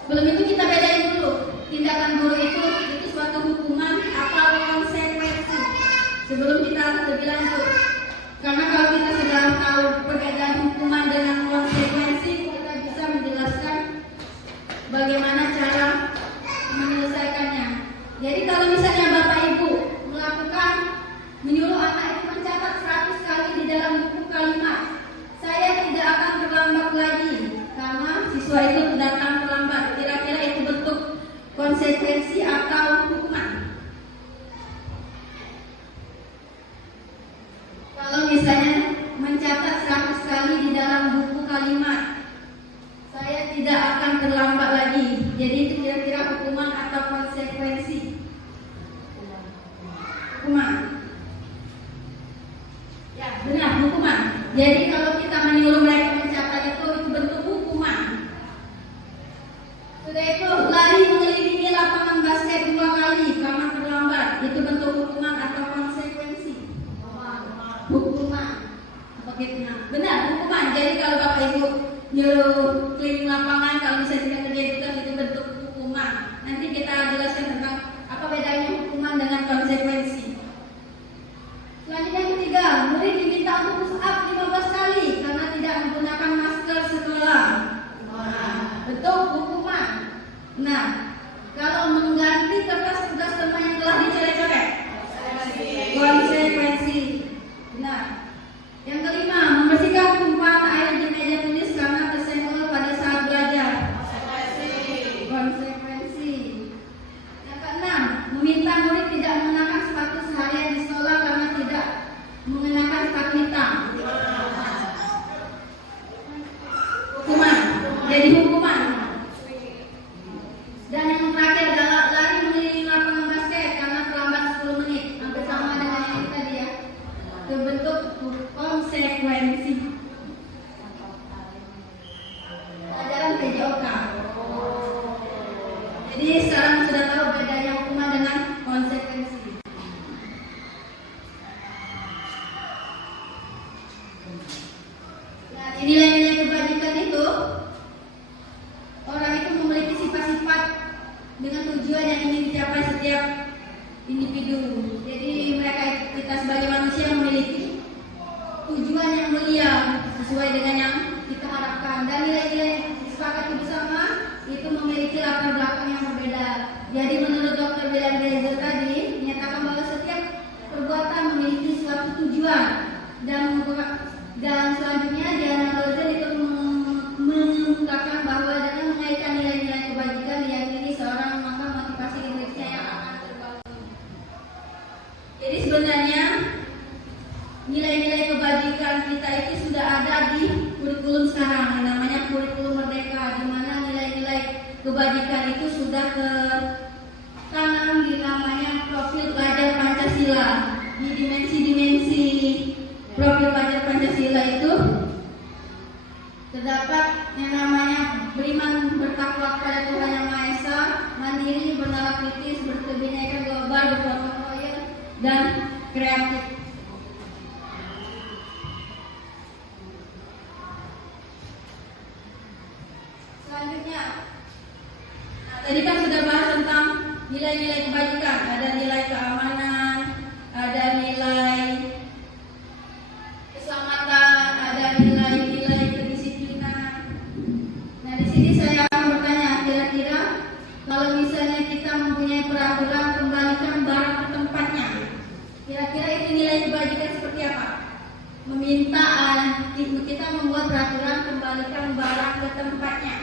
Sebelum itu kita bedain dulu, tindakan guru itu suatu hukuman atau konsekuensi. Sebelum kita lebih lanjut, karena kalau kita sudah tahu perbedaan hukuman dengan konsekuensi, kita bisa menjelaskan bagaimana cara menyelesaikannya. Jadi kalau misalnya bapak ibu menyuruh anak itu mencatat 100 kali di dalam buku kalimat, saya tidak akan terlambat lagi karena siswa itu datang terlambat. Kira-kira itu bentuk konsekuensi atau hukuman. Kalau misalnya mencatat 100 kali di dalam buku kalimat, saya tidak akan terlambat lagi. Jadi itu kira-kira hukuman atau konsekuensi. Hukuman. Ya, benar, hukuman. Jadi kalau kita menyuruh mereka mencatat itu bentuk hukum nyuruh keliling lapangan, kalau misalnya tidak kerja itu bentuk hukuman. Nanti kita jelaskan tentang apa bedanya hukuman dengan konsekuensi. Selanjutnya yang ketiga, murid diminta untuk push up 15 kali karena tidak menggunakan masker sekolah. Bentuk hukuman. Nah, kalau mengganti kertas tugas teman yang telah dicoret-coret, konsekuensi. Nah, yang kelima, membersihkan tumpahan air di meja tulis karena tersenggol pada saat belajar, konsekuensi. Yang keenam, meminta murid tidak mengenakan sepatu seharian di sekolah karena tidak mengenakan sepatu hitam, hukuman. Jadi hukuman. Dan yang terakhir adalah lari mengelilingi lapangan basket karena terlambat 10 menit. Hampir sama dengan yang tadi ya. Itu bentuk konsekuensi. Pelajaran PJOK. Jadi sekarang sudah tahu bedanya hukuman dengan konsekuensi. Nah, nilai-nilai kebajikan itu, orang itu memiliki sifat-sifat dengan tujuan yang ingin dicapai setiap individu. Jadi mereka, kita sebagai manusia memiliki tujuan yang mulia sesuai dengan yang kita harapkan, dan nilai-nilai disepakati bersama itu memiliki latar belakang yang berbeda. Jadi menurut Dr. William Glazer tadi menyatakan bahwa setiap perbuatan memiliki suatu tujuan, dan selanjutnya di analogi itu mengungkapkan bahwa dengan mengaitkan nilai-nilai kebajikan diyakini seorang, maka motivasi hidupnya yang akan terbangun. Jadi sebenarnya nilai-nilai kebajikan kita itu sudah ada di kurikulum sekarang, yang namanya kurikulum merdeka, di mana nilai-nilai kebajikan itu sudah tertanam di namanya profil pelajar Pancasila. Di dimensi-dimensi profil pelajar Pancasila itu terdapat yang namanya beriman, bertakwa kepada Tuhan Yang Maha Esa, mandiri, bernalar kritis, berkebinekaan global, bergotong royong, dan kreatif. Selanjutnya, nah, tadi kan sudah bahas tentang nilai-nilai kebajikan. Ada nilai keamanan, ada nilai keselamatan, ada nilai-nilai kedisiplinan. Nah, di sini saya akan bertanya, kira-kira kalau misalnya kita mempunyai peraturan kembalikan barang ke tempatnya, kira-kira itu nilai kebajikan seperti apa? Meminta kita membuat peraturan kembalikan barang ke tempatnya.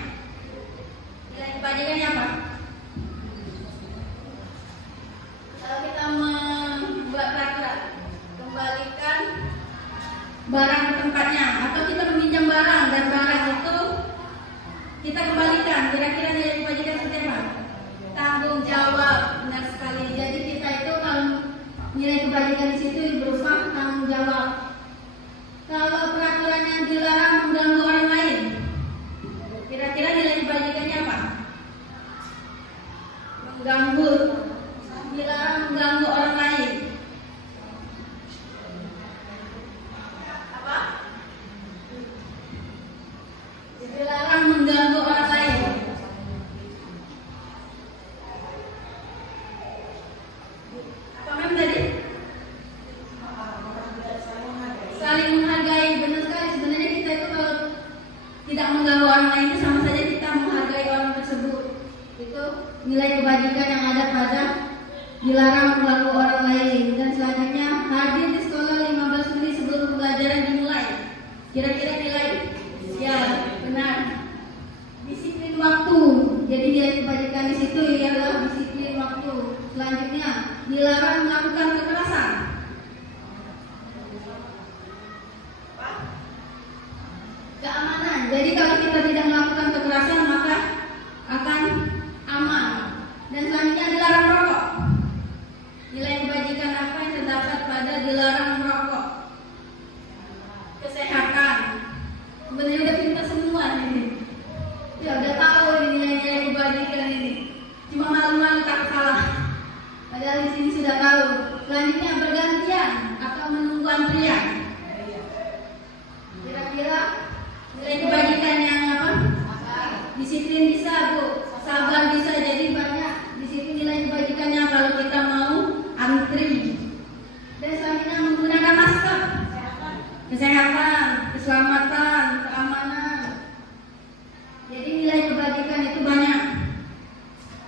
Nilai kebajikannya apa? Kalau kita membuat peraturan kembalikan barang ke tempatnya, atau kita meminjam barang dan barang itu kita kembalikan, kira-kira nilai kebajikan seperti apa? Tanggung jawab, benar sekali. Jadi kita itu kalau nilai kebajikan di situ berupa tanggung jawab. Kalau peraturannya dilarang mengganggu orang lain, kira-kira nilai kebajikannya apa? Mengganggu, dilarang mengganggu orang lain. Apa? Dilarang mengganggu orang lain. Apa mem tadi? Saling menghargai, benar sekali. Sebenarnya kita itu kalau tidak mengganggu orang lain itu sama saja kita menghargai orang tersebut. Itu nilai kebajikan yang ada pada dilarang mengganggu orang lain. Dan selanjutnya, hadir di sekolah 15 menit sebelum pembelajaran dimulai. Kira-kira nilai? Ya, benar. Disiplin waktu. Jadi nilai kebajikan di situ ialah disiplin waktu. Selanjutnya, dilarang melakukan kekerasan. Keamanan. Jadi kalau kita tidak melakukan kekerasan maka akan aman. Dan selanjutnya dilarang merokok. Nilai kebajikan apa yang terdapat pada dilarang merokok? Kesehatan. Sebenarnya udah pintar semua ini. Ya udah tahu ini nilai-nilai kebajikan ini. Cuma malu-malu tak salah. Padahal di sini sudah tahu. Selanjutnya bergantian atau menunggu antrian. Kira-kira nilai kebajikan yang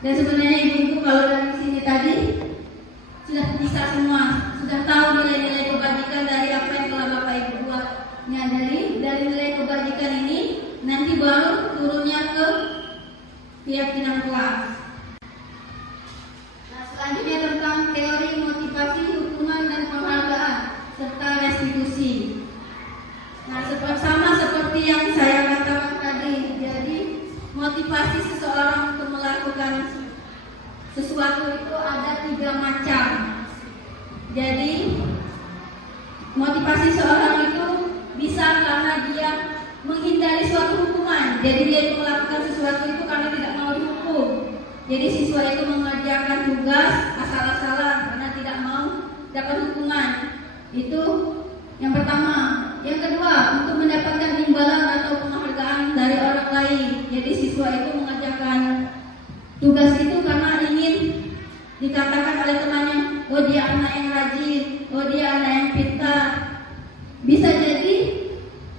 Dan sebenarnya ibu-ibu kalau dari sini tadi sudah bisa semua, sudah tahu nilai-nilai kebajikan dari apa yang telah Bapak Ibu buat. Nah, dari nilai kebajikan ini nanti baru turunnya ke keyakinan kelas. Nah, selanjutnya tentang teori motivasi, hukuman dan penghargaan serta restitusi. Nah, sama seperti yang saya katakan tadi, jadi motivasi seseorang untuk melakukan sesuatu itu ada 3 macam. Jadi motivasi seorang itu bisa karena dia menghindari suatu hukuman. Jadi dia itu melakukan sesuatu itu karena tidak mau dihukum. Jadi siswa itu mengerjakan tugas asal-asalan karena tidak mau dapat hukuman. Itu yang pertama. Yang kedua, untuk mendapatkan imbalan atau penghargaan dari orang lain. Jadi siswa itu mengerjakan tugas itu karena ingin dikatakan oleh temannya, oh dia anak yang rajin, oh dia anak yang pintar. Bisa jadi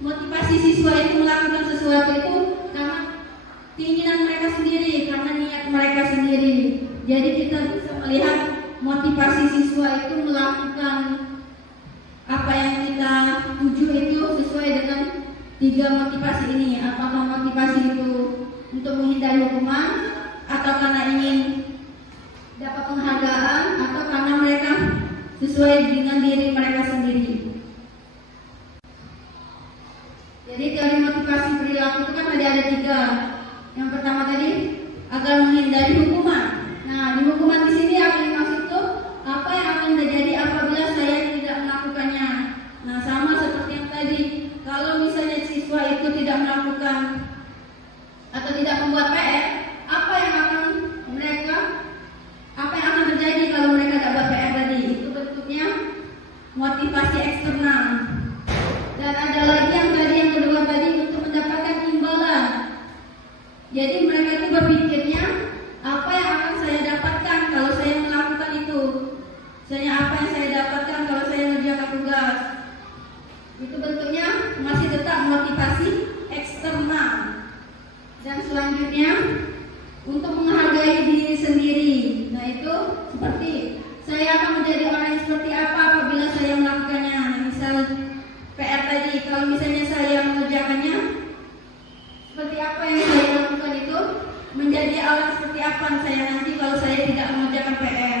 motivasi siswa itu melakukan sesuatu itu karena keinginan mereka sendiri, karena niat mereka sendiri. Jadi kita bisa melihat motivasi siswa itu melakukan apa yang kita tuju itu sesuai dengan 3 motivasi ini. Apakah motivasi itu untuk menghindari hukuman, atau karena ingin dapat penghargaan, atau karena mereka sesuai dengan diri mereka sendiri. Jadi teori motivasi perilaku itu kan ada 3. Yang pertama tadi agar menghindari hukuman. Nah, di hukuman di sini apa yang maksud itu? Apa yang akan terjadi apabila saya tidak melakukannya? Nah, sama seperti yang tadi. Kalau misalnya siswa itu tidak melakukan atau tidak membuat PR, apa yang akan terjadi kalau mereka tidak buat PR tadi? Itu bentuknya motivasi eksternal. Dan ada lagi yang kedua tadi, untuk mendapatkan imbalan. Jadi mereka itu berpikirnya, apa yang akan saya dapatkan kalau saya melakukan itu? Misalnya apa yang saya dapatkan kalau saya mengerjakan tugas? Itu bentuknya masih tetap motivasi eksternal. Dan selanjutnya untuk menghargai diri sendiri. Nah, itu seperti saya akan menjadi orang yang seperti apa apabila saya melakukannya. Misal PR tadi, kalau misalnya saya mengerjakannya, seperti apa yang saya lakukan itu menjadi orang seperti apa saya nanti kalau saya tidak mengerjakan PR.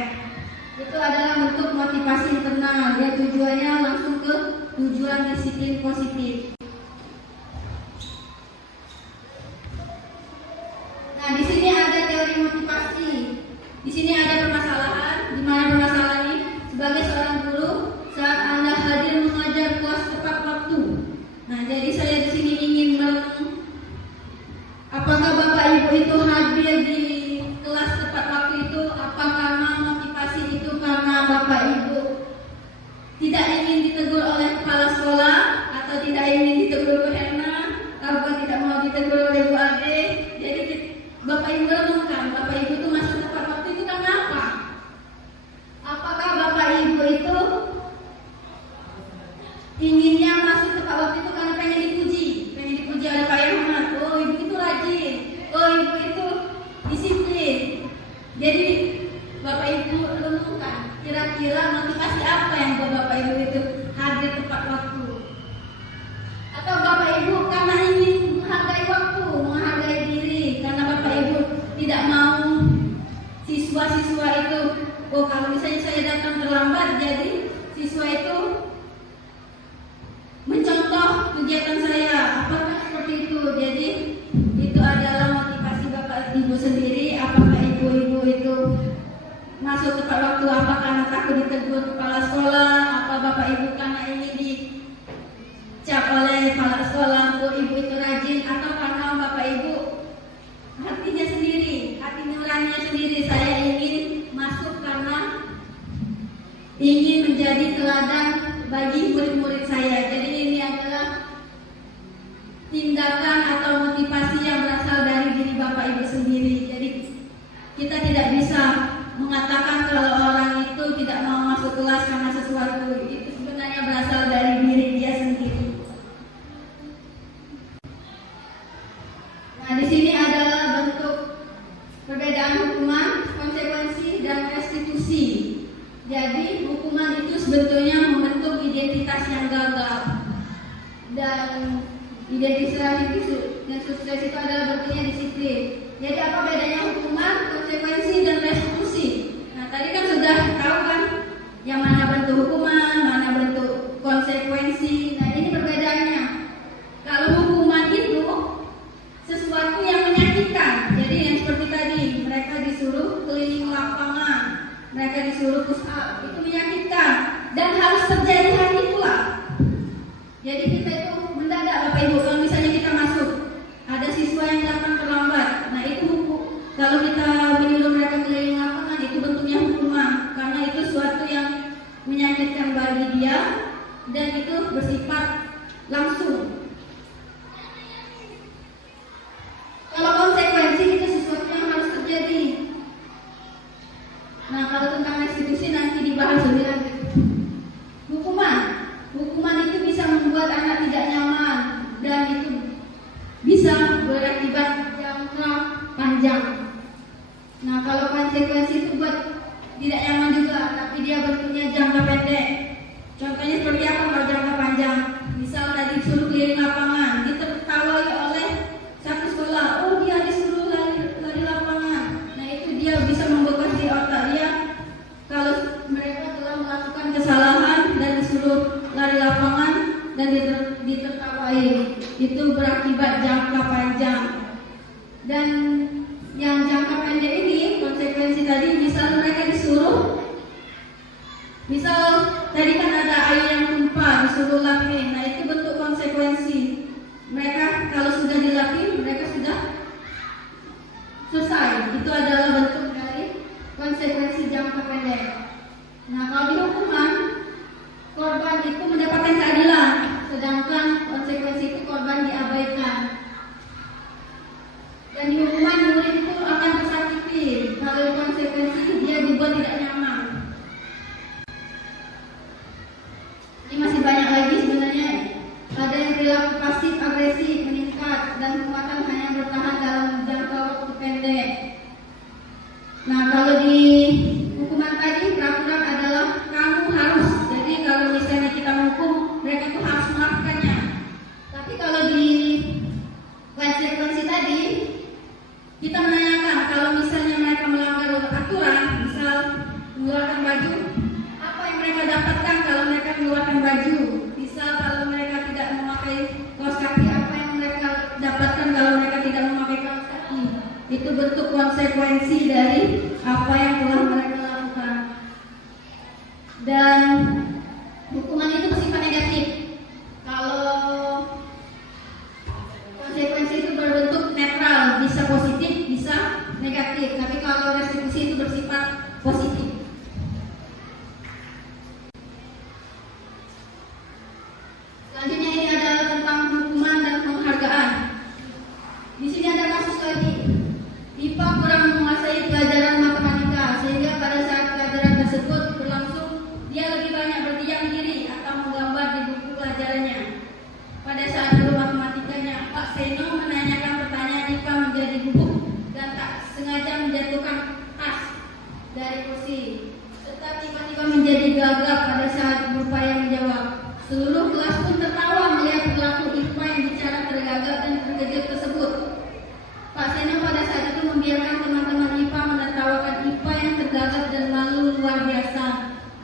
Itu adalah bentuk motivasi internal. Dia tujuannya langsung ke tujuan disiplin positif. Nah, di sini ada teori motivasi. Di sini ada permasalahan. Di mana permasalahan ini? Sebagai seorang guru, saat Anda hadir mengajar kelas tepat waktu. Nah, jadi saya di sini ingin merenung, apakah Bapak Ibu itu hadir di kelas tepat waktu itu? Apa karena motivasi itu karena Bapak Ibu tidak ingin ditegur oleh kepala sekolah, atau tidak ingin ditegur Bu Herna, atau tidak mau ditegur oleh Bu Ade? Jadi Bapak Ibu renungkan, Bapak Ibu itu masuk tepat waktu itu karena apa? Apakah Bapak Ibu itu inginnya masuk tepat waktu itu karena pengen dipuji oleh Pak Ahmad? Oh, Ibu itu rajin, oh Ibu itu disiplin. Jadi Bapak Ibu renungkan, kira-kira motivasi apa yang buat Bapak Ibu itu hadir tepat waktu? Atau Bapak Ibu karena ingin menghargai waktu, menghargai diri, karena Bapak Ibu tidak mau siswa-siswa itu, oh kalau misalnya saya datang terlambat, jadi siswa itu mencontoh kegiatan saya. Apakah seperti itu? Jadi itu adalah motivasi Bapak Ibu sendiri. Apakah ibu-ibu itu masuk tepat waktu? Apa karena takut ditegur kepala sekolah? Apa Bapak Ibu karena ingin dicap oleh kepala sekolah, oh Ibu itu rajin? Atau karena Bapak Ibu hatinya sendiri, hati nuraninya sendiri, saya ingin masuk karena ingin menjadi teladan bagi murid-murid saya. Jadi ini adalah tindakan atau motivasi yang berasal dari diri Bapak Ibu sendiri. Jadi kita tidak bisa mengatakan kalau orang itu tidak mau masuk kelas karena sesuatu. Itu sebenarnya berasal dari diri dia sendiri. Nah, di sini adalah bentuk perbedaan perbedaan hukuman, konsekuensi, dan restitusi. Jadi hukuman itu sebetulnya membentuk identitas yang gagal, dan identitas itu yang sukses itu adalah bentuknya disiplin. Jadi apa bedanya hukuman, konsekuensi, dan restitusi? Nah tadi kan sudah tahu kan yang mana bentuk hukuman, mana bentuk konsekuensi. Nah ini perbedaannya. Kalau hukuman itu sesuatu yang menyakitkan. Jadi yang seperti tadi, mereka disuruh keliling lapangan, mereka disuruh push up, itu menyakitkan dan harus terjadi hari itulah. Jadi kita itu mendadak Bapak Ibu, kalau misalnya kita masuk, ada siswa yang datang terlambat, nah itu hukum. Kalau kita menyuruh mereka keliling lapangan, itu bentuknya hukuman, karena itu suatu yang menyakitkan bagi dia dan itu bersifat langsung. Kalau konsekuensi itu sesuatu yang harus terjadi. Nah kalau tentang restitusi nanti dibahas lebih lanjut. Hukuman itu bisa membuat anak tidak nyaman dan itu bisa berakibat jangka panjang. Nah kalau konsekuensi itu buat tidak nyaman juga, tapi dia bentuknya jangka pendek. Contohnya seperti apa kalau jangka panjang? Misal tadi disuruh keliling lapangan, ditertawai oleh satu sekolah, oh dia disuruh lari lapangan. Nah itu dia bisa membekas di otak dia. Kalau mereka telah melakukan kesalahan dan disuruh lari lapangan dan ditertawai, itu berakibat jangka panjang. Dan yang jangka pendek ini konsekuensi tadi, misal mereka disuruh, misal tadi kan ada air yang tumpah disuruh lapin, nah itu bentuk konsekuensi. Mereka kalau sudah dilapin, mereka sudah selesai. Itu adalah bentuk dari konsekuensi jangka pendek. Nah kalau di hukuman, korban itu mendapatkan keadilan, sedangkan konsekuensi itu korban diabaikan. Dan di hukuman murid itu akan tersakiti, kalau konsekuensi dia dibuat tidak nyaman. Ini masih banyak lagi sebenarnya. Ada yang perilaku pasif agresif meningkat dan kekuatan hanya bertahan dalam jangka waktu pendek. Nah kalau di hukuman tadi peraturan adalah kamu harus. Jadi kalau misalnya kita menghukum, mereka itu harus melakukannya. Tapi kalau di konsekuensi tadi, kita menanyakan kalau misalnya mereka melanggar aturan, misal mengeluarkan baju, apa yang mereka dapatkan kalau mereka mengeluarkan baju? Misal kalau mereka tidak memakai kaos kaki, apa yang mereka dapatkan kalau mereka tidak memakai kaos kaki? Itu bentuk konsekuensi dari apa yang telah mereka lakukan. Dan hukuman itu bersifat negatif. Kalau konsekuensi itu berbentuk netral, bisa positif, bisa negatif. Tapi kalau restitusi itu bersifat positif. Selanjutnya ini adalah tentang hukuman dan penghargaan. Di sini ada kasus lagi. IPA kurang menguasai pelajaran matematika sehingga pada saat pelajaran tersebut berlangsung dia lebih banyak berdiam diri atau menggambar di buku pelajarannya. Pada saat guru matematikanya Pak Seno menanyakan pertanyaan, IPA menjadi gugup dan tak sengaja menjatuhkan tas dari kursi, serta tiba-tiba menjadi gagap pada saat berupaya menjawab. Seluruh kelas pun tertawa melihat perilaku IPA yang bicara tergagap dan terkejut tersebut. Pak Seno pada saat itu membiarkan teman-teman IPA menertawakan IPA yang tergagap dan malu luar biasa,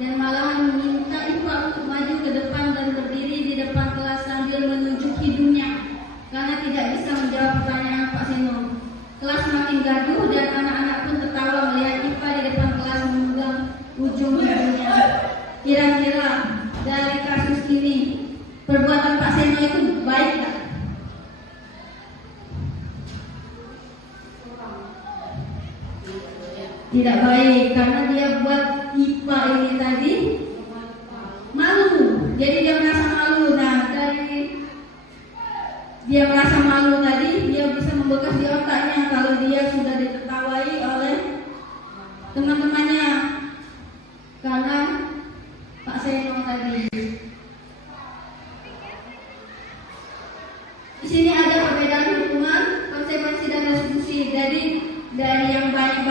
dan malahan meminta IPA untuk maju ke depan dan berdiri di depan kelas sambil menunjuk hidungnya karena tidak bisa menjawab pertanyaan Pak Seno. Kelas makin gaduh dan anak-anak pun tertawa melihat IPA di depan kelas memegang ujung hidungnya. Kira-kira dari kasus ini, perbuatan Pak Seno itu baik tak? Tidak baik, karena dia buat IPA ini tadi malu. Jadi dia merasa malu. Nah dari dia merasa malu tadi, dia bisa membekas di otaknya kalau dia sudah ditertawai oleh teman-temannya karena Pak Seno tadi. Di sini ada perbedaan hukuman, konsekuensi dan restitusi. Jadi dari yang banyak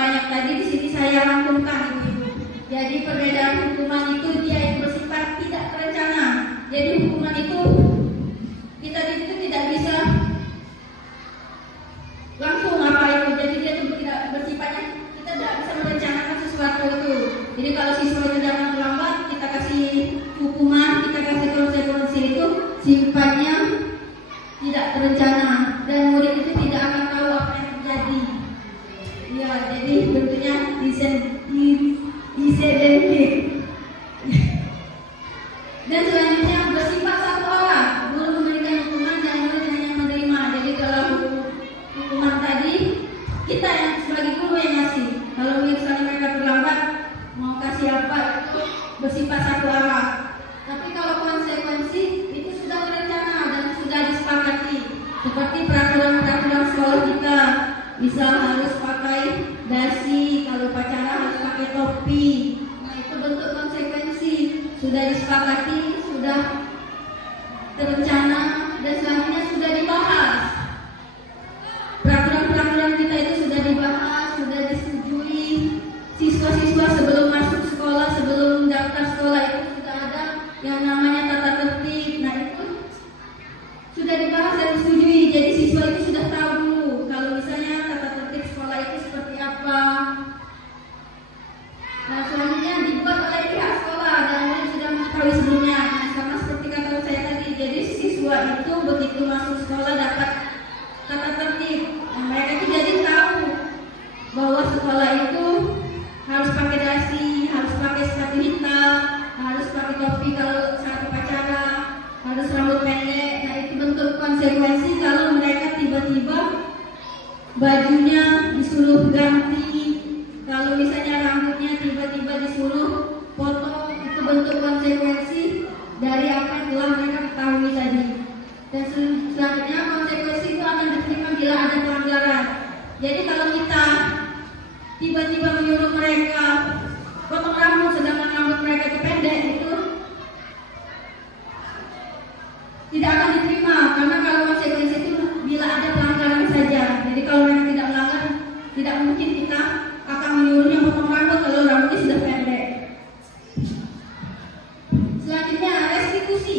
dan murid itu tidak akan tahu apa yang terjadi. Ya, jadi bentuknya ICDP. Dan selanjutnya bersifat satu arah, guru memberikan hukuman dan murid hanya menerima. Jadi kalau hukuman tadi kita yang sebagai guru yang ngasih. Kalau misalnya mereka terlambat mau kasih apa itu bersifat satu arah. Tapi kalau konsekuensi itu sudah terencana dan sudah disepakati. Seperti peraturan-peraturan sekolah kita, misal harus pakai dasi, kalau upacara harus pakai topi. Nah itu bentuk konsekuensi sudah disepakati, sudah terencana dan selanjutnya sudah dibahas. Peraturan-peraturan kita itu sudah dibahas, sudah disetujui. Siswa-siswa sebelum masuk sekolah, sebelum daftar sekolah itu sudah ada yang namanya tata tertib. Nah itu sudah dibahas dan disetujui. Jadi siswa itu sudah tahu dulu kalau misalnya tata tertib sekolah itu seperti apa. Nah selanjutnya dibuat oleh pihak sekolah dan murid sudah mengetahui sebelumnya. Nah, sama seperti kata saya tadi, jadi siswa itu begitu masuk sekolah dapat tata tertib. Nah, mereka itu jadi tahu bahwa sekolah itu harus pakai dasi, harus pakai sepatu hitam, harus pakai topi kalau saat upacara, harus rambut pendek. Nah itu bentuk konsekuensi kalau mereka tiba-tiba bajunya disuruh ganti, kalau misalnya rambutnya tiba-tiba disuruh potong. Itu bentuk konsekuensi dari apa yang telah mereka ketahui tadi. Dan selanjutnya konsekuensi itu akan diterima bila ada pelanggaran. Jadi kalau kita tiba-tiba menyuruh mereka potong rambut sedangkan rambut mereka itu pendek, itu tidak akan diterima, karena kalau konsekuensi itu bila ada pelanggaran saja. Jadi kalau mereka tidak melanggar, tidak mungkin kita akan menyuruhnya potong rambut kalau rambutnya sudah pendek. Selanjutnya restitusi.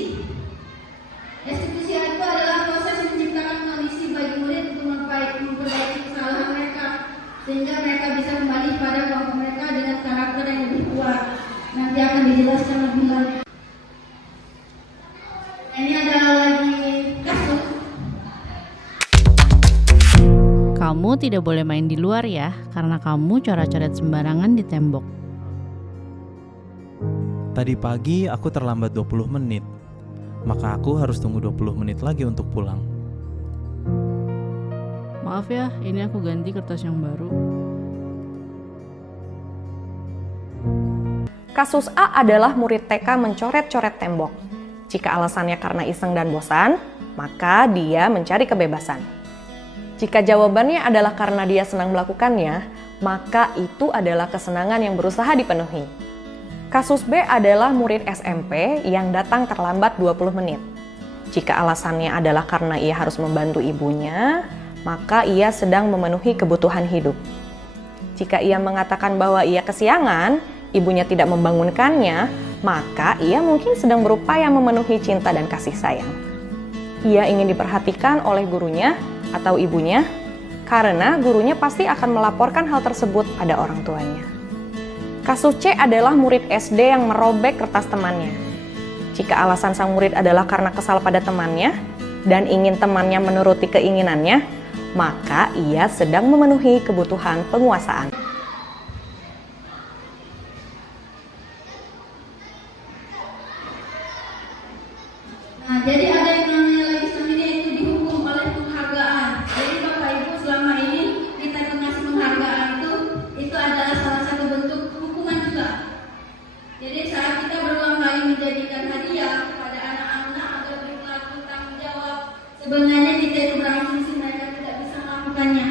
Restitusi itu adalah proses menciptakan kondisi bagi murid untuk memperbaiki kesalahan mereka, sehingga mereka bisa kembali pada kelompok mereka dengan karakter yang lebih kuat. Nanti akan dijelaskan lebih lanjut. Ini adalah lagi kasus. Kamu tidak boleh main di luar ya, karena kamu coret-coret sembarangan di tembok. Tadi pagi aku terlambat 20 menit, maka aku harus tunggu 20 menit lagi untuk pulang. Maaf ya, ini aku ganti kertas yang baru. Kasus A adalah murid TK mencoret-coret tembok. Jika alasannya karena iseng dan bosan, maka dia mencari kebebasan. Jika jawabannya adalah karena dia senang melakukannya, maka itu adalah kesenangan yang berusaha dipenuhi. Kasus B adalah murid SMP yang datang terlambat 20 menit. Jika alasannya adalah karena ia harus membantu ibunya, maka ia sedang memenuhi kebutuhan hidup. Jika ia mengatakan bahwa ia kesiangan, ibunya tidak membangunkannya, maka ia mungkin sedang berupaya memenuhi cinta dan kasih sayang. Ia ingin diperhatikan oleh gurunya atau ibunya, karena gurunya pasti akan melaporkan hal tersebut pada orang tuanya. Kasus C adalah murid SD yang merobek kertas temannya. Jika alasan sang murid adalah karena kesal pada temannya dan ingin temannya menuruti keinginannya, maka ia sedang memenuhi kebutuhan penguasaan. Nah, jadi ada yang namanya lagi sendiri itu dihukum oleh penghargaan. Jadi Bapak Ibu selama ini kita mengasih penghargaan itu adalah salah satu bentuk hukuman juga. Jadi saat kita berulang kali menjadikan hadiah kepada anak-anak agar berlaku tanggung jawab, sebenarnya kita itu berasumsi mereka tidak bisa melakukannya.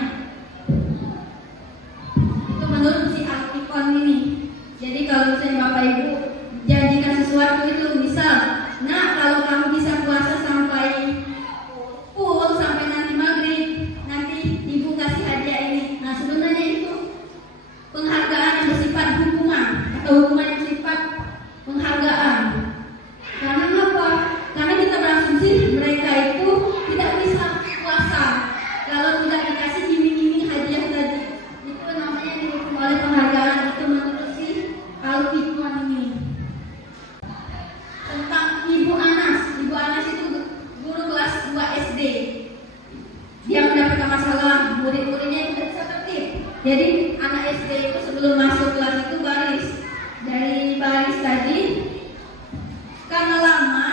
masalah murid-muridnya itu bisa tertib. Jadi anak SD itu sebelum masuk kelas itu baris. Dari baris tadi karena lama,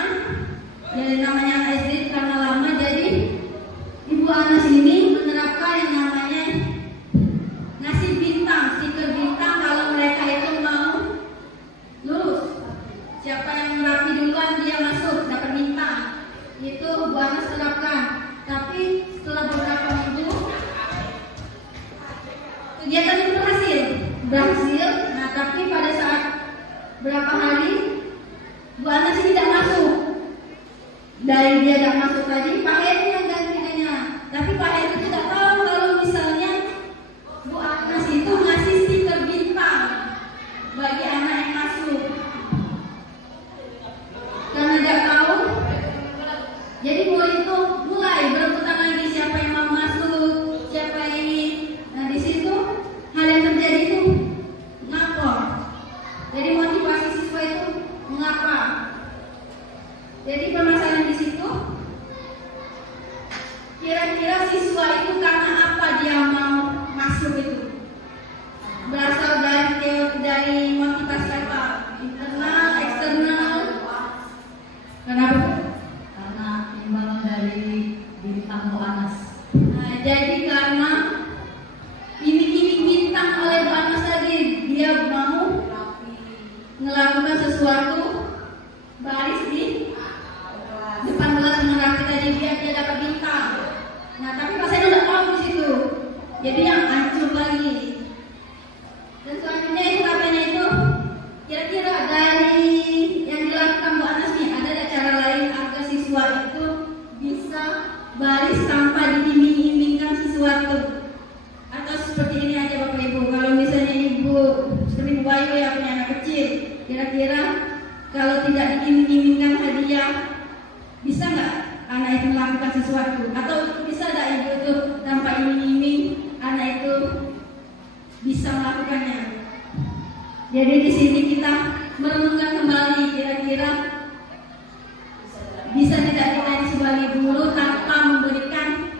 jadi namanya anak SD karena lama, jadi Ibu Anas ini menerapkan yang namanya ngasih bintang, stiker bintang kalau mereka itu mau lulus. Siapa yang merapi duluan dia masuk, dapat bintang. Itu Bu Anas terapkan. Tapi setelah beberapa minggu kegiatan itu berhasil. Nah, tapi pada saat berapa hari Bu Anas ini tidak masuk. Dari dia tidak masuk tadi, Pak Heru yang gantinya. Tapi Pak Heru tidak tahu kalau misalnya Bu Anas itu ngasih stiker bintang bagi anak yang masuk. Karena tidak tahu, jadi mulai itu berebutan lagi siapa yang mau masuk, siapa yang ini. Nah, di situ hal yang terjadi itu ngapor. Jadi motivasi siswa itu mengapa? Jadi permasalahan di situ, kira-kira siswa itu karena apa dia mau masuk itu? Berasal dari motivasi apa? Internal, eksternal. Kenapa? Karena imbalan dari bintang Bu Anas. Nah, jadi karena iming-iming bintang oleh Bu Anas tadi, dia mau melakukan sesuatu baris di depan kelas dengan rapi tadi dia dapat bintang. Nah, tapi pas saya udah tahu di situ, jadi yang hancur lagi. Dan selanjutnya itu katanya itu kira-kira dari yang dilakukan Bu Anas nih, ada cara lain agar siswa itu bisa baris tanpa diiming-imingkan sesuatu. Atau seperti ini aja Bapak Ibu, kalau misalnya Ibu seperti Bu Bayu ya punya anak kecil, kira-kira kalau tidak diiming-imingkan hadiah, bisa nggak anak itu melakukan sesuatu? Atau bisa nggak Ibu itu tanpa iming-iming anak itu bisa melakukannya? Jadi di sini kita merenungkan kembali kira-kira bisa tidak kita di sebagai guru tanpa memberikan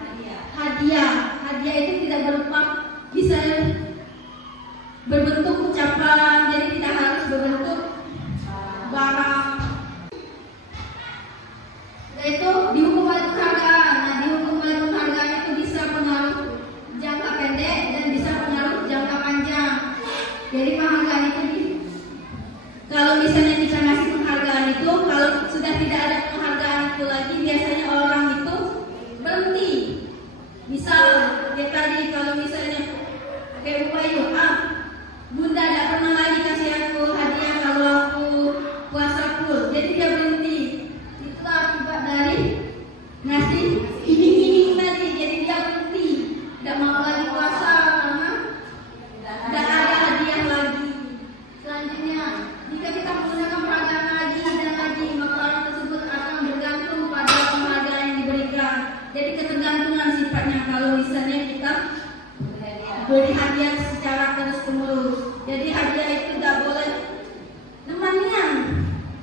hadiah. Hadiah itu tidak berupa, bisa berbentuk ucapan, jadi tidak harus berbentuk barang. Yaitu dihukum oleh penghargaan. Nah, dihukum oleh penghargaan itu bisa pengaruh jangka pendek dan bisa pengaruh jangka panjang. Jadi penghargaan itu kalau misalnya kita ngasih penghargaan itu, kalau sudah tidak ada penghargaan itu lagi, biasanya orang itu berhenti. Misal dia tadi kalau misalnya kayak Bu Bayu, Bunda tidak pernah lagi kasih aku hadiah kalau aku puasa full, jadi dia berhenti. Itu akibat dari ngasih iming-iming tadi, jadi dia berhenti, tidak mau lagi puasa karena tidak ada hadiah lagi. Selanjutnya, jika kita menggunakan peragaan lagi dan lagi, maka orang tersebut akan bergantung pada penghargaan yang diberikan. Jadi ketergantungan sifatnya kalau misalnya kita beri hadiah secara terus-menerus. Jadi hadiah itu tidak boleh nemanian,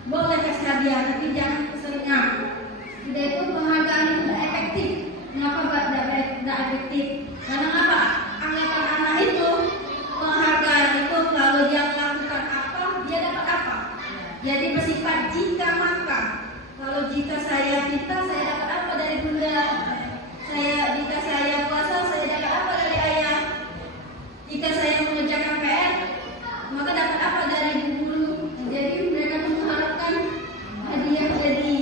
boleh kasih hadiah, tapi jangan keseringan. Tidak itu penghargaan itu tidak efektif. Kenapa tidak efektif? Karena apa? Anggapan anak itu penghargaan itu kalau dia melakukan apa, dia dapat apa. Jadi bersifat jika maka. Kalau jika saya dapat apa dari bunda. Jika saya puasa, saya dapat apa dari ayah. Jika saya mengerjakan PR, maka dapat apa dari guru. Jadi mereka mengharapkan hadiah tadi.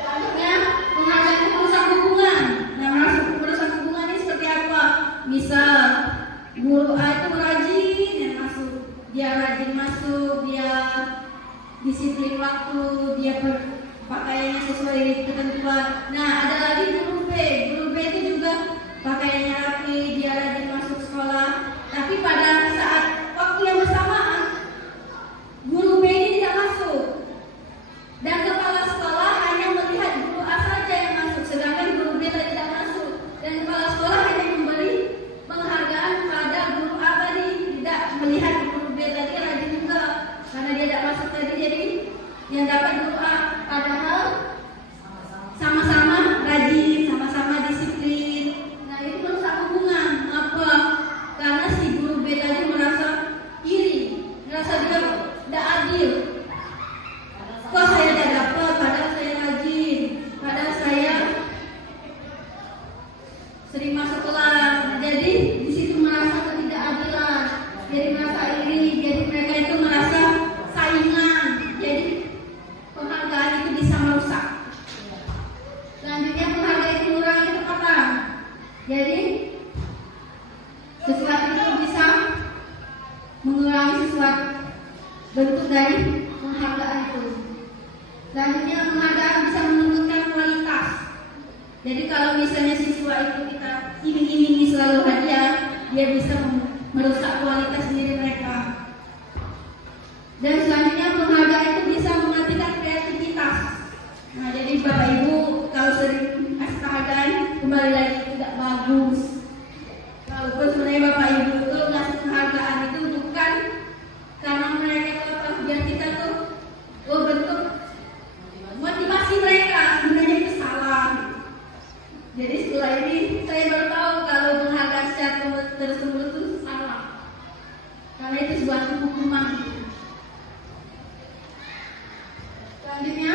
Selanjutnya, penghargaan itu merusak hubungan. Nah, merusak hubungan ini seperti apa? Misal, guru A itu rajin yang masuk. Dia rajin masuk, dia disiplin waktu, dia pakaiannya sesuai ketentuan. Nah, ada lagi guru B. Guru B itu juga pakaiannya rapi, dia rajin masuk sekolah. Tapi pada saat waktu yang bersamaan, guru B ini tidak masuk. Dan kepala sekolah hanya melihat guru A saja yang masuk, sedangkan guru B tidak masuk. Dan kepala sekolah hanya memberi penghargaan pada guru A tadi, tidak melihat guru B tadi rajin juga. Karena dia tidak masuk tadi, jadi yang dapat guru A. Padahal sama-sama rajin, Jadi kalau misalnya siswa itu kita iming-imingi selalu hadiah, dia bisa merusak kualitas diri mereka. Dan selanjutnya penghargaan itu bisa mematikan kreativitas. Nah, jadi Bapak Ibu kalau sering kasih penghargaan kembali lagi tidak bagus. Walaupun sebenarnya Bapak Ibu itu ngasih penghargaan itu bukan karena mereka itu apa, biar kita tuh bentuk motivasi mereka, sebenarnya itu salah. Jadi setelah ini saya baru tahu kalau penghargaan secara terus-menerus itu salah, karena itu sebuah hukuman. Selanjutnya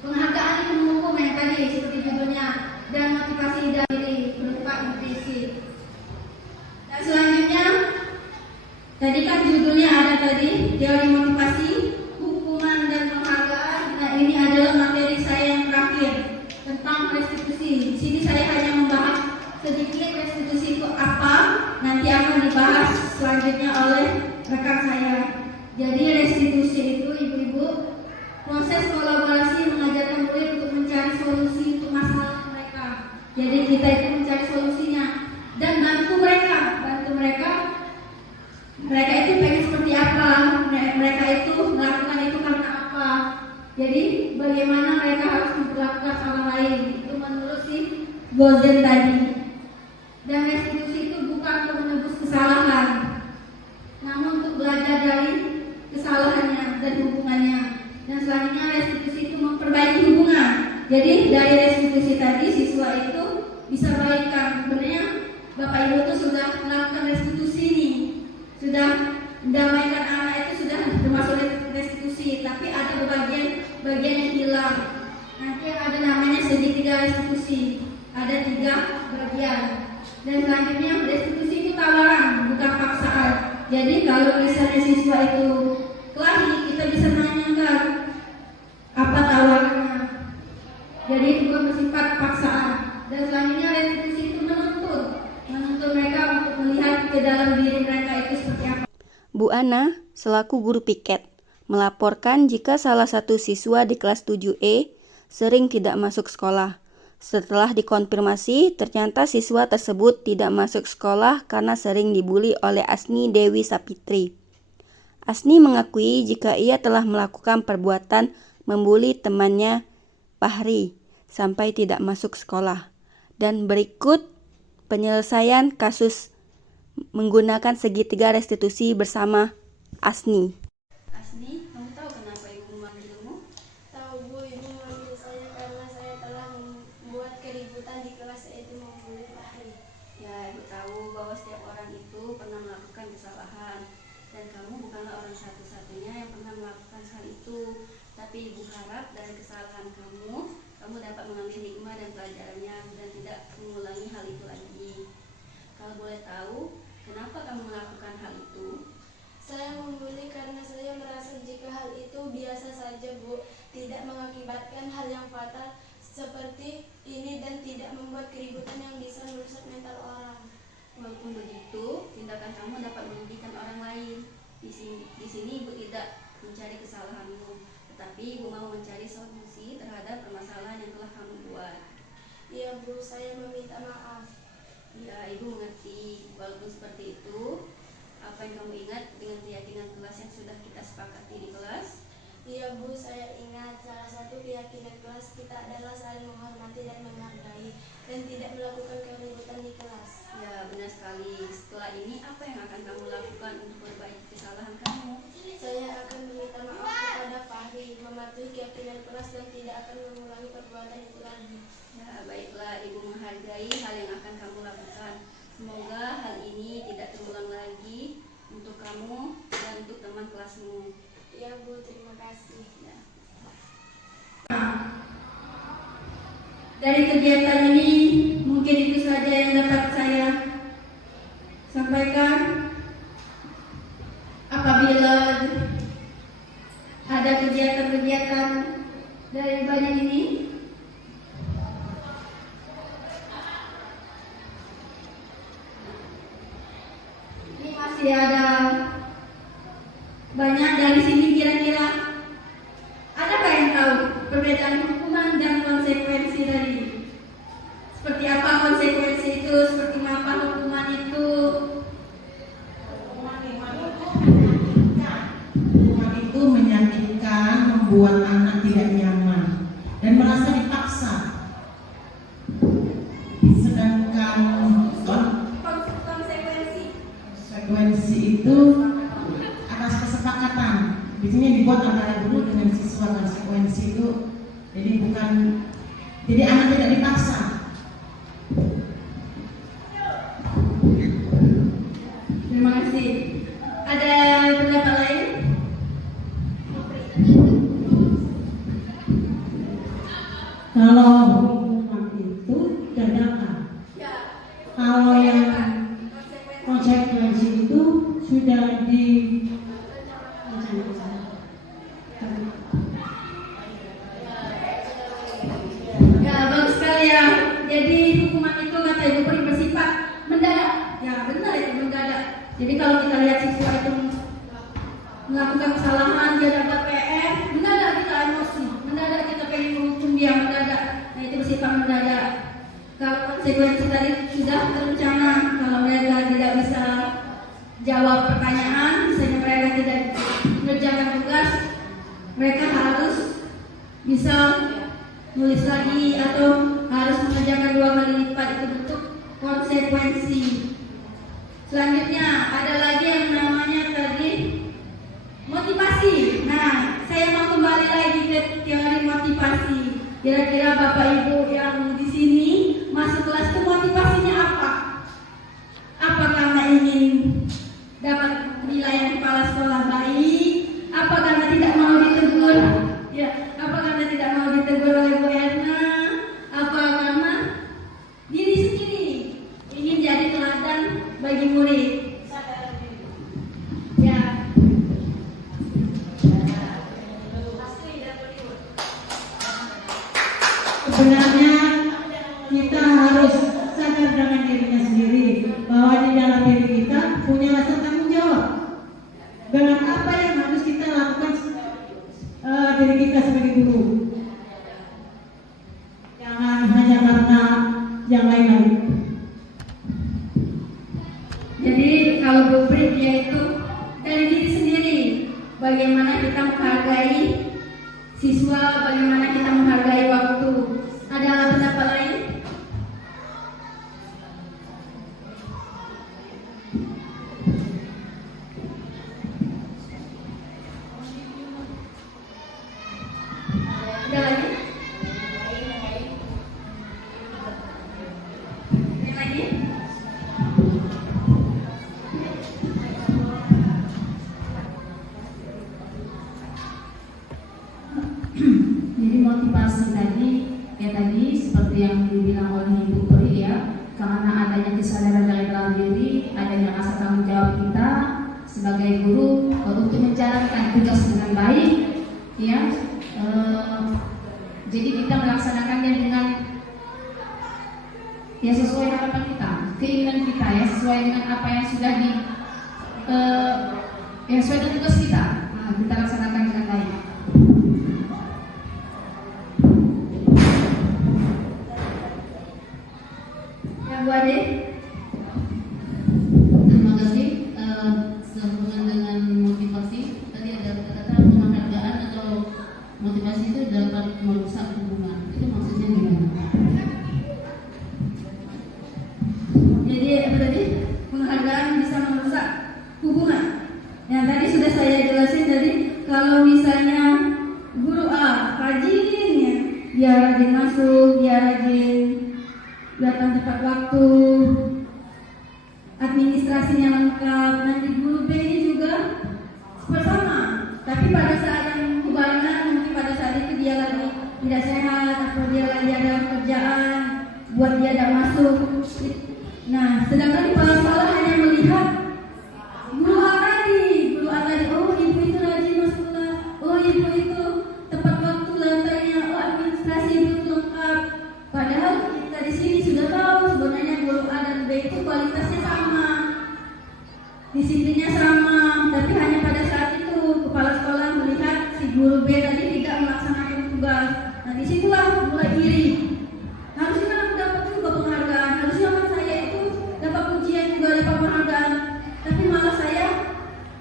penghargaan itu menghukum yang tadi seperti judulnya, dan motivasi dari berupa implisit. Dan selanjutnya tadi kan judulnya ada tadi teori motivasi, hukuman dan penghargaan. Nah, ini adalah materi saya yang terakhir tentang restitusi. Di sini saya hanya membahas sedikit restitusi itu apa, nanti akan dibahas selanjutnya oleh rekan saya. Jadi restitusi itu ibu-ibu proses kolaborasi mengajarkan murid untuk mencari solusi untuk masalah mereka. Jadi kita itu mencari solusinya dan bantu mereka. Mereka itu pengen seperti apa, mereka itu melakukan itu karena apa. Jadi bagaimana mereka harus memperlakukan orang lain, itu menurut si Gozen tadi. Dan restitusi itu bukan untuk menebus kesalahan, namun untuk belajar dari kesalahannya dan hubungannya. Dan selanjutnya restitusi itu memperbaiki hubungan. Jadi dari restitusi tadi siswa itu bisa baikkan. Sebenarnya Bapak Ibu itu sudah melakukan restitusi nih, sudah mendamaikan anak itu sudah termasuk restitusi. Tapi ada bagian yang hilang. Nanti ada namanya segitiga restitusi. Ada 3 bagian. Dan selanjutnya restitusi itu tawaran, bukan paksaan. Jadi kalau misalnya siswa itu kelahi, kita bisa menanyakan apa tawarannya. Jadi itu bersifat paksaan. Dan selanjutnya restitusi itu menuntut mereka untuk melihat ke dalam diri mereka itu seperti apa. Bu Ana, selaku guru piket, melaporkan jika salah satu siswa di kelas 7E sering tidak masuk sekolah. Setelah dikonfirmasi, ternyata siswa tersebut tidak masuk sekolah karena sering dibully oleh Asni Dewi Sapitri. Asni mengakui jika ia telah melakukan perbuatan membuli temannya Fahri sampai tidak masuk sekolah. Dan berikut penyelesaian kasus menggunakan segitiga restitusi bersama Asni. Asni, kamu tahu kenapa ibu memanggilmu? Tahu Bu, ibu memanggil saya karena saya telah membuat keributan di kelas, yaitu membuli Fahri. Ya, ibu tahu bahwa setiap orang itu pernah melakukan kesalahan, dan kamu bukanlah orang satu-satunya yang pernah melakukan hal itu. Tapi ibu harap dari kesalahan kamu dapat mengambil hikmah dan pelajarannya dan tidak mengulangi hal itu lagi. Kalau boleh tahu, kenapa kamu melakukan hal itu? Saya membuli karena saya merasa jika hal itu biasa saja Bu, tidak mengakibatkan hal yang fatal seperti ini dan tidak membuat keributan yang bisa merusak mental orang. Walaupun begitu, tindakan kamu dapat merugikan orang lain. Di sini ibu tidak mencari kesalahanmu, tetapi ibu mau mencari solusi terhadap permasalahan yang telah kamu buat. Iya Bu, saya meminta maaf. Ya, ibu mengerti. Walaupun seperti itu, apa yang kamu ingat dengan keyakinan kelas yang sudah kita sepakati di kelas? Iya Bu, saya ingat salah satu keyakinan kelas kita adalah saling menghormati dan menghargai dan tidak melakukan keributan di kelas. Ya, benar sekali. Setelah ini, apa yang akan kamu lakukan untuk memperbaiki kesalahan kamu? Saya akan meminta maaf kepada Fahri, mematuhi keyakinan kelas dan tidak akan mengulangi perbuatan itu lagi. Ya, baiklah, ibu menghargai hal yang akan kamu lakukan. Semoga hal ini tidak terulang lagi untuk kamu dan untuk teman kelasmu. Ya Bu, terima kasih. Ya. Dari kegiatan ini mungkin itu saja yang dapat saya sampaikan. Apabila ada kegiatan-kegiatan dari banyak ini, masih ada banyak dari sini. Kira-kira adakah yang tahu perbedaan hukuman dan konsekuensi dari konsekuensi itu. Jadi anak tidak dipaksa. Terima kasih. Ada pendapat lain? Kalau hukuman itu dadakan. Kalau yang konsekuensi itu sudah di Ya, bagus sekali ya. Jadi hukuman itu kata Ibu Pri bersifat mendadak. Ya, benar itu mendadak. Jadi kalau kita lihat siswa itu melakukan kesalahan, dia dapat PR, mendadak kita emosi, mendadak kita pengen menghukum dia mendadak. Nah, itu bersifat mendadak. Kalau konsekuensi tadi sudah terencana, kalau mereka tidak bisa jawab pertanyaan, misalnya mereka tidak mengerjakan tugas, mereka harus bisa nulis lagi atau harus mengerjakan 2 kali lipat. Itu bentuk konsekuensi. Selanjutnya ada lagi yang namanya tadi motivasi. Nah, saya mau kembali lagi ke teori motivasi. Kira-kira Bapak Ibu yang di sini masuk kelas itu motivasinya apa? Apa karena ingin dapat nilai kepala sekolah baik? Apa karena tidak mau ditegur? Ya, apa karena tidak mau ditegur oleh Bu Erna? Apa karena diri sendiri ingin jadi teladan bagi murid? Ya. Sebenarnya kita harus sadar dengan dirinya sendiri bahwa di dalam diri kita punya rasa tanggung jawab dengan apa yang harus kita lakukan diri kita sebagai guru. Jangan hanya karena yang lain-lain. Jadi kalau blueprint yaitu dari diri sendiri, bagaimana kita menghargai siswa, bagaimana kita menghargai waktu. Ada pendapat lain? Ada lagi? Ada lagi? Jadi motivasi tadi, seperti yang dibilang oleh Ibu Pri ya, karena adanya kesadaran dari dalam diri, adanya rasa tanggung jawab kita sebagai guru untuk menjalankan tugas dengan baik, ya. Jadi kita melaksanakannya dengan ya sesuai harapan kita, keinginan kita ya, sesuai dengan apa yang sudah ya sesuai dengan tugas kita. Nah, kita laksanakan dengan baik. Bu Ade? Terima kasih. Sehubungan dengan motivasi, tadi ada kata-kata penghargaan atau motivasi itu dapat merusak hubungan. Itu maksudnya gimana? Jadi apa tadi? Penghargaan bisa merusak hubungan. Yang tadi sudah saya jelasin tadi, kalau misalnya guru A rajin ya, dia rajin masuk, dia rajin datang tepat waktu, administrasinya lengkap, nanti guru B ini juga bersama. Tapi pada saat yang kebarengan, mungkin pada saat itu dia lagi tidak sehat atau dia lagi ada kerjaan buat dia tidak masuk. Nah, sedangkan kepala sekolah hanya melihat guru A tadi, oh ibu itu rajin masuk kelas, oh ibu itu tepat waktu lantainya, oh administrasi ibu itu lengkap. Padahal kita di sini sudah tahu sebenarnya guru A dan B itu kualitasnya sama, disiplinnya sama, tapi hanya pada saat itu kepala sekolah melihat si guru B tadi tidak melaksanakan tugas. Nah, disitulah mulai iri. Harusnya aku dapat juga penghargaan, harusnya kan saya itu dapat pujian juga, dapat penghargaan, tapi malah saya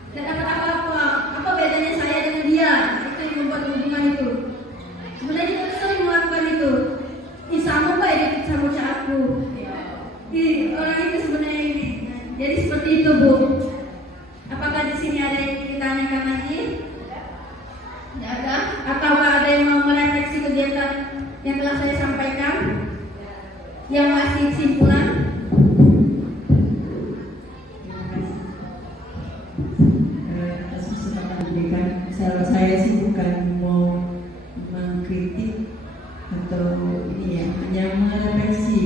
tidak dapat apa-apa. Apa bedanya saya dengan dia? Itu yang membuat hubungan itu. Sebenarnya kita sering melakukan itu. Sama baik sama aku. Orang itu sebenarnya ini. Jadi seperti itu, Bu. Apakah di sini ada yang ditanyakan lagi? Tidak ada? Atau ada yang yang masih simpulan. Atas kesempatan diberikan, saya sih bukan mau mengkritik atau ini ya, hanya merefleksi.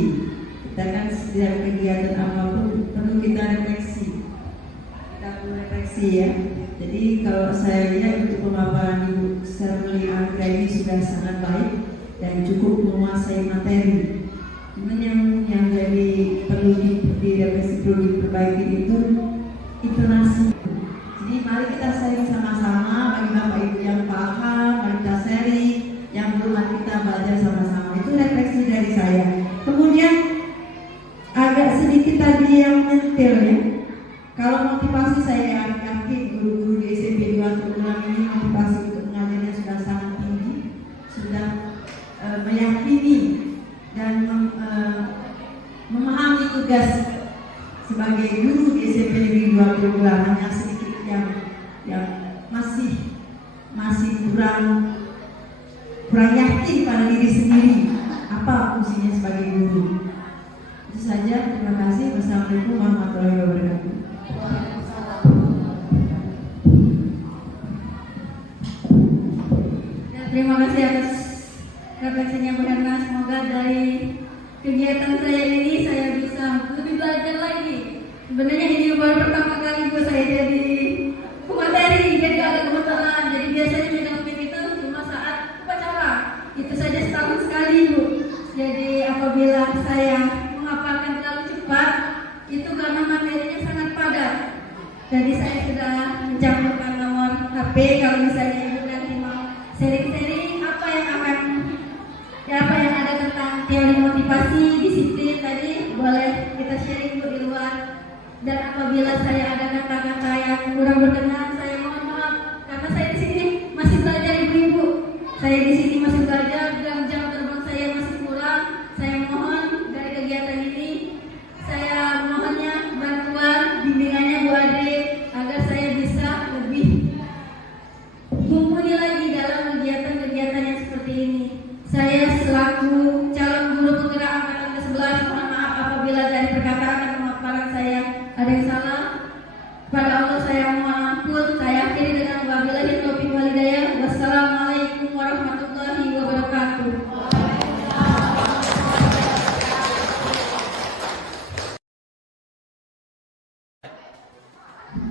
Kita kan setiap kegiatan apapun perlu kita refleksi. Kita perlu refleksi ya. Jadi kalau saya lihat untuk pemaparan Ibu Serli Anggra ini sudah sangat baik dan cukup menguasai materi. Cuman yang jadi perlu direfleksi, perlu diperbaiki itu intonasi. Jadi mari kita sharing sama-sama, bagi Bapak Ibu yang paham, mari kita sharing, yang belum mari kita belajar sama-sama. Itu refleksi dari saya. Kemudian agak sedikit tadi yang menyentil ya. Kalau motivasi saya yakin guru-guru di SMP 2 Tegulang ini motivasi untuk mengajarnya sudah sangat tinggi, sudah meyakini dan memahami tugas sebagai guru di SMP Negeri 2 Tegulang. Hanya sedikit yang masih kurang yakin pada diri sendiri apa fungsinya sebagai guru. Itu saja, terima kasih. Wassalamualaikum warahmatullahi wabarakatuh. Terima kasih atas refleksinya Bu Herna. Semoga dari kegiatan saya ini saya bisa lebih belajar lagi. Sebenarnya ini baru pertama kali Bu saya jadi pemateri, jadi ada kebetulan. Jadi biasanya megang itu cuma saat upacara. Itu saja setahun sekali Bu. Jadi apabila saya menghafalkan terlalu cepat, itu karena materinya sangat padat. Jadi saya sudah mencampurkan nomor HP kalau misalnya Ibu nanti mau sharing-sharing apa yang ada tentang teori motivasi, disiplin tadi boleh kita sharing di luar. Dan apabila saya ada kata-kata yang kurang berkenan, saya mohon maaf karena saya di sini masih belajar ibu-ibu. Saya di sini masih belajar dan jam terbang saya masih kurang. Saya mohon dari kegiatan ini, saya mohonnya bantuan bimbingannya Bu Ade agar saya bisa lebih mumpuni lagi dalam kegiatan-kegiatan yang seperti ini. Saya selaku calon guru penggerak angkatan ke-11 mohon maaf apabila dari perkataan dan pemaparan saya ada yang salah. Pada Allah saya mohon ampun. Saya akhiri dengan wabillahi taufiq wal hidayah. Wassalamualaikum warahmatullahi wabarakatuh.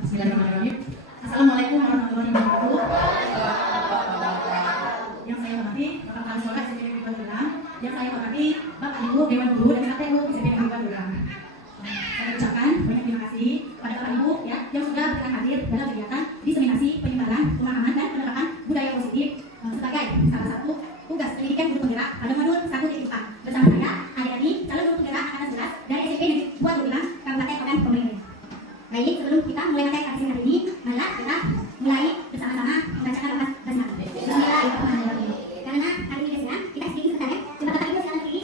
Bismillahirrahmanirrahim. Assalamualaikum warahmatullahi wabarakatuh. Yang saya hormati Bapak Kepala Sekolah SMP Negeri 2 Tegulang, yang saya hormati Bapak Ibu Dewan Guru dan KTU SMP Negeri 2 Tegulang. Saya ucapkan banyak terima kasih pada Bapak Ibu ya yang sudah berkenan hadir dalam kegiatan diseminasi penyebaran pemahaman dan penerapan budaya positif sebagai salah satu tugas pendidikan guru penggerak pada modul 1 IPA bersama saya Adi calon guru penggerak angkatan 11 dari SMP Negeri 2 Tegulang Kabupaten Ogan Komering. Baik, sebelum kita mulai materi hari ini, marilah kita mulai bersama-sama membacakan doa bersama. Bismillahirrahmanirrahim. Karena hari ini kita sedikit sebentar, coba Bapak Ibu silakan berdiri.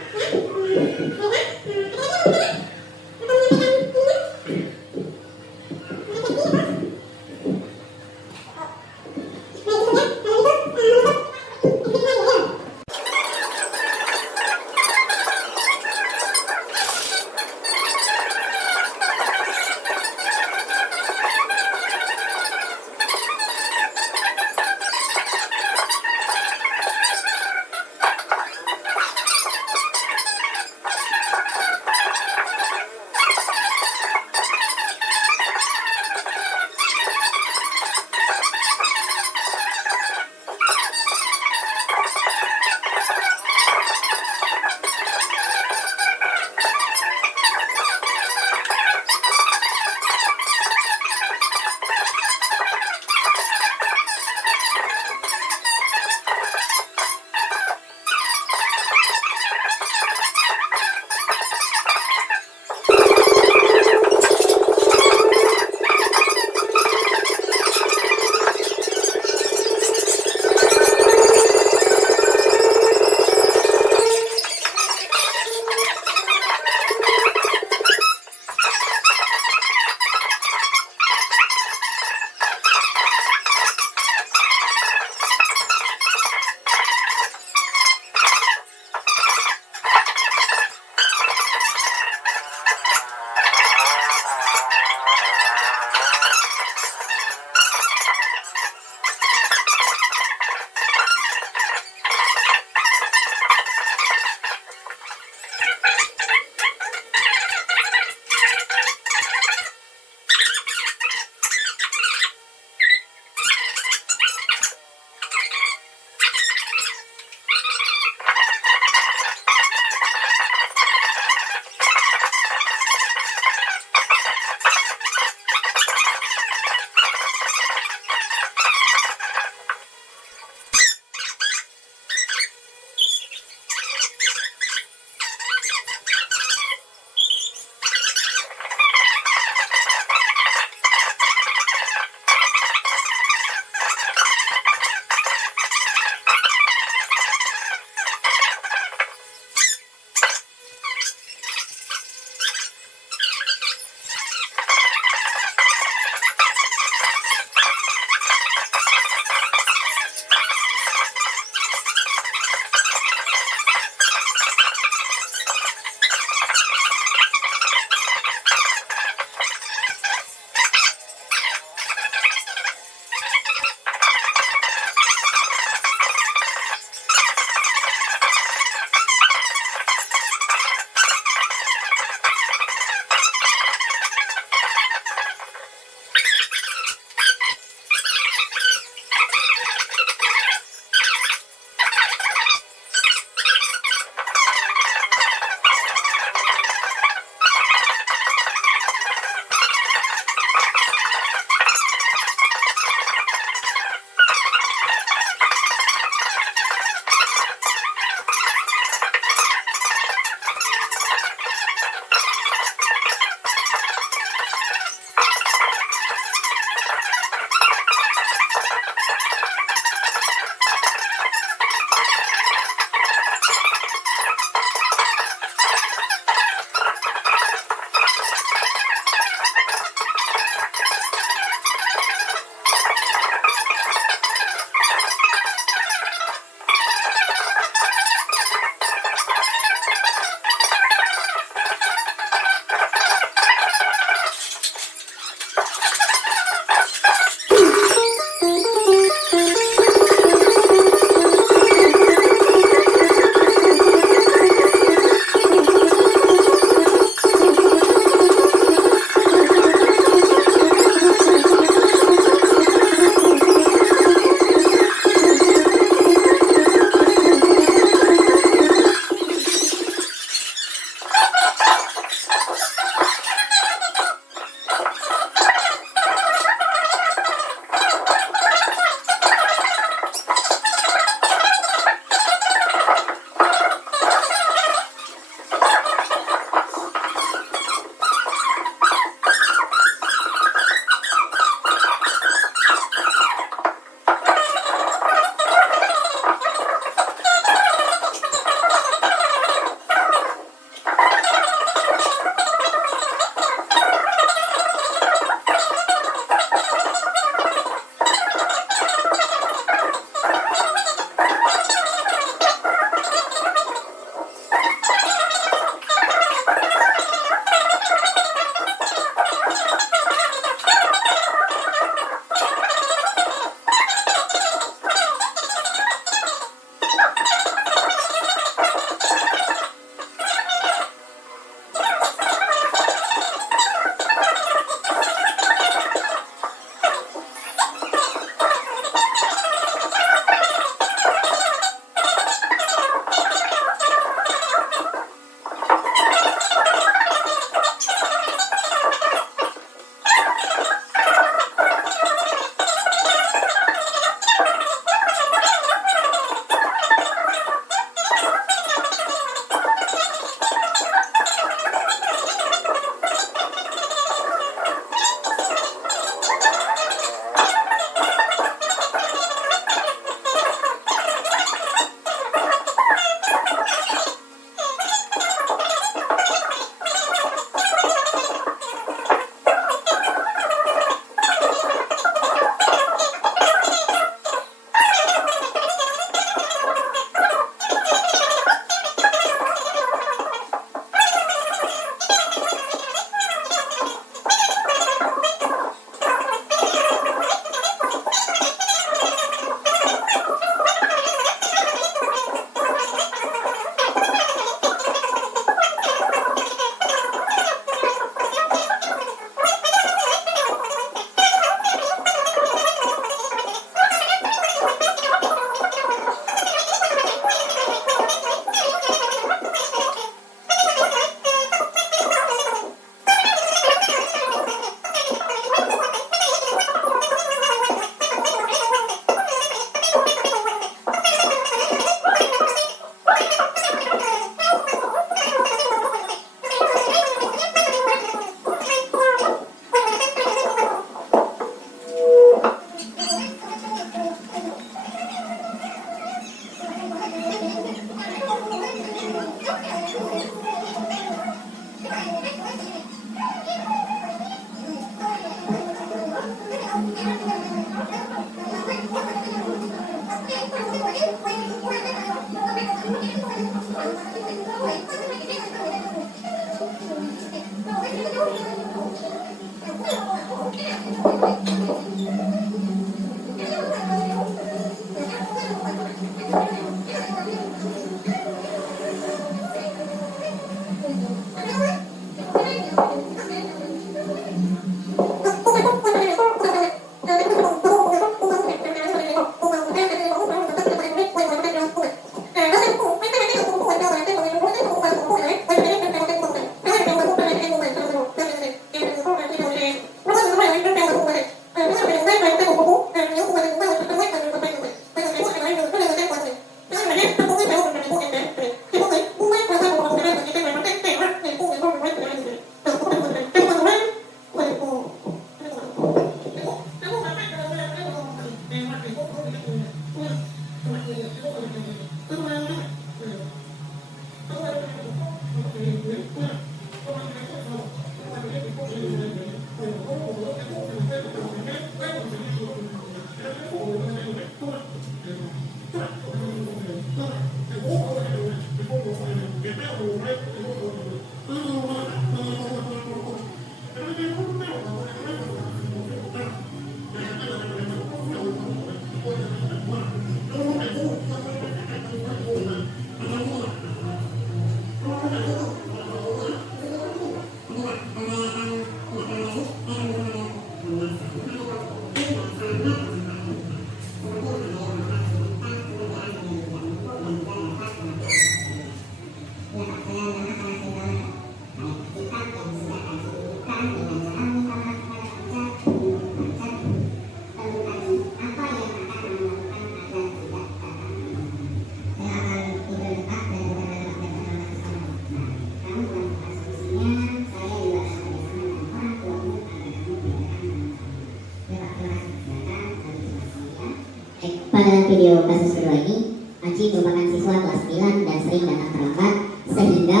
Pada video kasus kedua ini, Aji merupakan siswa kelas 9 dan sering datang terlambat sehingga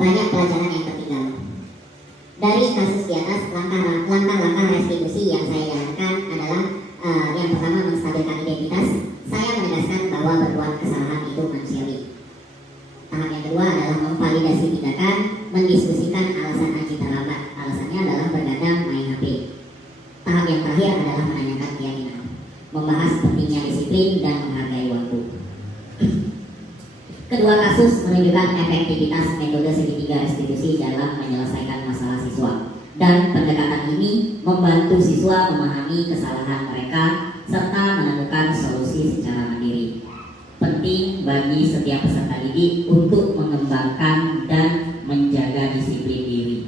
banyak pelajaran yang tertinggal. Dari kasus di atas, langkah-langkah restitusi yang saya jalankan adalah yang pertama, menstabilkan identitas. Saya menegaskan bahwa berbuat kesalahan itu manusiawi. Tahap yang kedua adalah memvalidasi tindakan, mendiskusikan alasan Aji terlambat. Alasannya adalah bergadang main HP. Tahap yang terakhir adalah menanyakan keyakinan, membahas pentingnya disiplin dan menghargai waktu. Kedua kasus menunjukkan efektivitas metode segitiga restitusi dalam menyelesaikan masalah siswa, dan pendekatan ini membantu siswa memahami kesalahan mereka serta menemukan solusi secara mandiri. Penting bagi setiap peserta didik untuk mengembangkan dan menjaga disiplin diri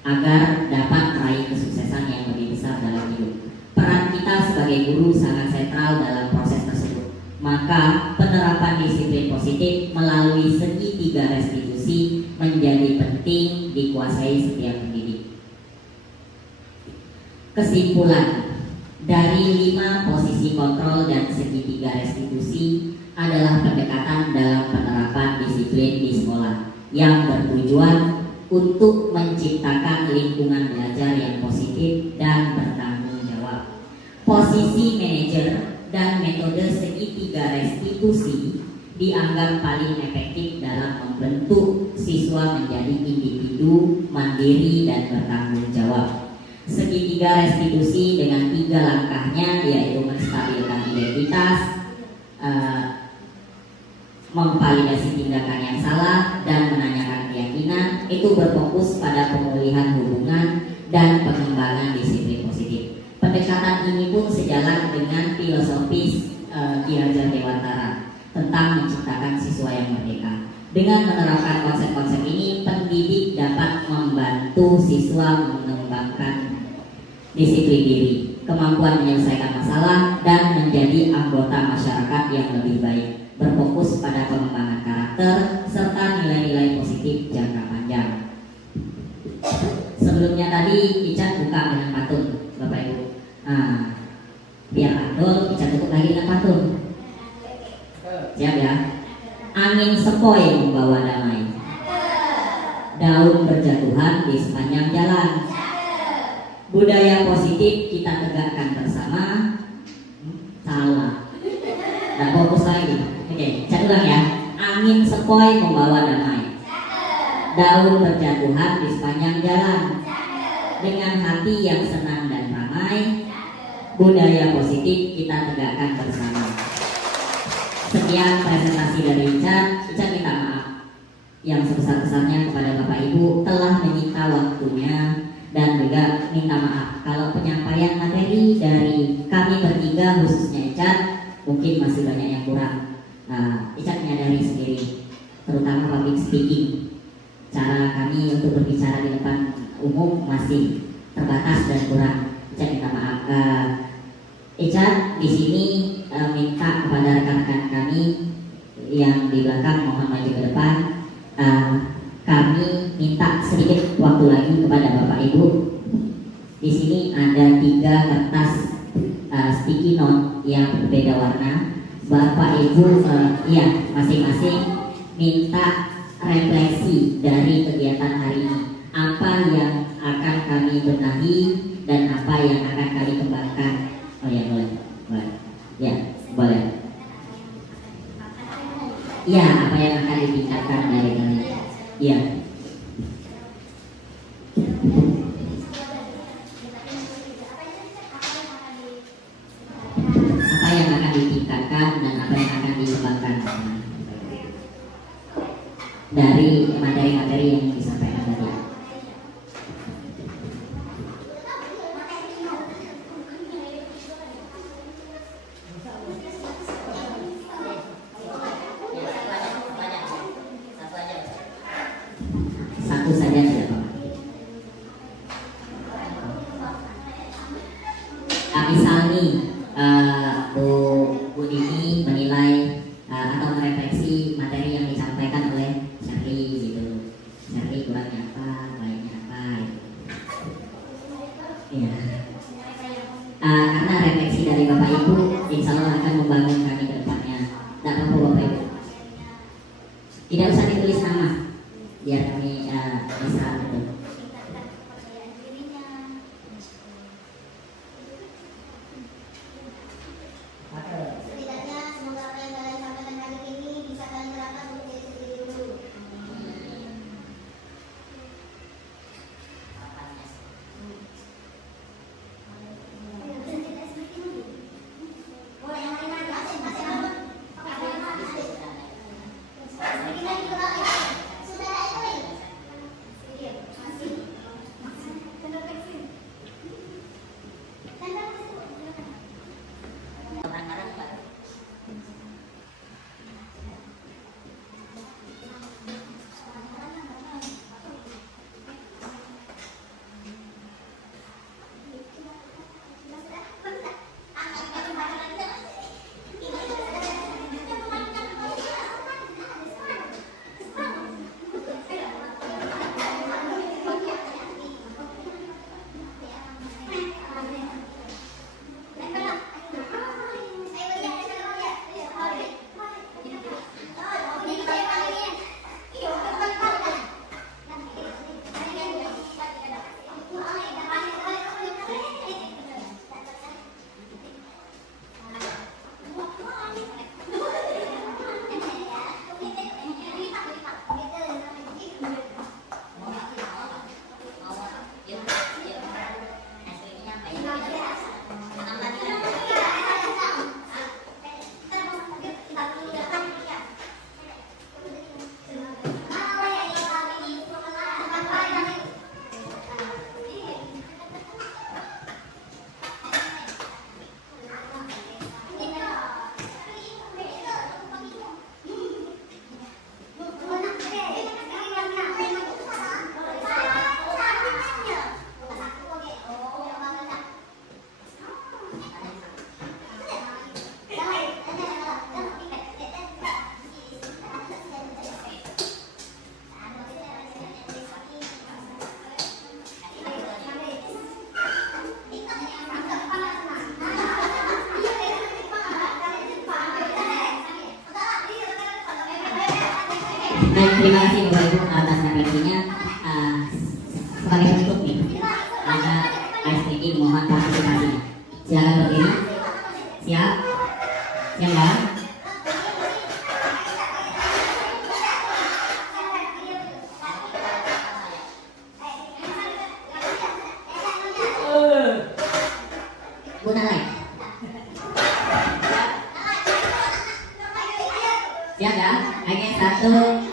agar dapat meraih kesuksesan yang lebih besar dalam hidup. Peran kita sebagai guru sangat sentral dalam proses tersebut. Maka penerapan disiplin positif melalui segitiga restitusi menjadi penting dikuasai setiap pendidik. Kesimpulan dari 5 posisi kontrol dan segitiga restitusi adalah pendekatan dalam penerapan disiplin di sekolah yang bertujuan untuk menciptakan lingkungan belajar yang positif dan bertanggung jawab. Posisi manajer dan metode segitiga restitusi dianggap paling efektif dalam membentuk siswa menjadi individu mandiri dan bertanggung jawab. Segitiga restitusi dengan 3 langkahnya, yaitu menstabilkan identitas, memvalidasi tindakan yang salah, dan menanyakan keyakinan, itu berfokus pada pemulihan hubungan dan pengembangan disiplin positif. Pendekatan ini pun sejalan dengan filosofis Ki Hajar Dewantara tentang menciptakan siswa yang merdeka. Dengan menerapkan konsep-konsep ini, pendidik dapat membantu siswa mengembangkan disiplin diri, kemampuan menyelesaikan masalah, dan menjadi anggota masyarakat yang lebih baik, berfokus pada pengembangan karakter serta nilai-nilai positif jangka panjang. Sebelumnya tadi Ican buka dengan pantun, Bapak Ibu. Biar adol, Ican tutup lagi dengan pantun. Siap ya? Angin sepoi membawa damai, daun berjatuhan di sepanjang jalan. Budaya positif kita tegakkan bersama. Salah. Tidak fokus lagi. Oke, saya ulang ya. Angin sepoi membawa damai. Daun berjatuhan di sepanjang jalan. Dengan hati yang senang dan ramai, budaya positif kita tegakkan bersama. Sekian presentasi dari Ica. Ica minta maaf yang sebesar-besarnya kepada Bapak Ibu telah menyita waktunya, dan juga minta maaf kalau penyampaian materi dari kami bertiga khususnya Ica mungkin masih banyak yang kurang. Ica menyadari sendiri, terutama public speaking, cara kami untuk berbicara di depan umum masih terbatas dan kurang. Ica minta maaf. Ica di sini minta kepada rekan-rekan kami yang di belakang mohon maju ke depan. Kami minta sedikit waktu lagi kepada Bapak Ibu. Di sini ada 3 kertas sticky note yang berbeda warna. Bapak Ibu masing-masing minta refleksi dari kegiatan hari ini. Apa yang akan kami benahi dan apa yang akan kami kembangkan. Oh ya, boleh. Ya, boleh. Ya, apa yang akan ditingkatkan dari kami. Ya. Apa yang akan ditingkatkan dan apa yang akan dikembangkan dari materi-materi yang disampaikan tadi. Satu saja tidak apa-apa. Misal nih Bu Dini menilai atau merefleksi materi yang disampaikan oleh Syahri gitu. Syahri kurangnya apa, baiknya apa ya. Karena refleksi dari Bapak Ibu insya Allah akan membangun kami ke depannya. Tidak apa-apa Bapak Ibu, tidak usah ditulis nama biar kami bisa gitu. Baik, terima kasih Bapak Ibu atas refleksinya. Punalek. Siap ya? Oke, 1, 2.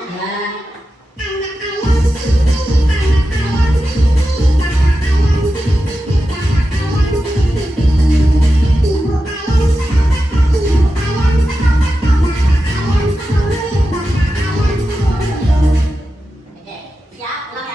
Oke, siap.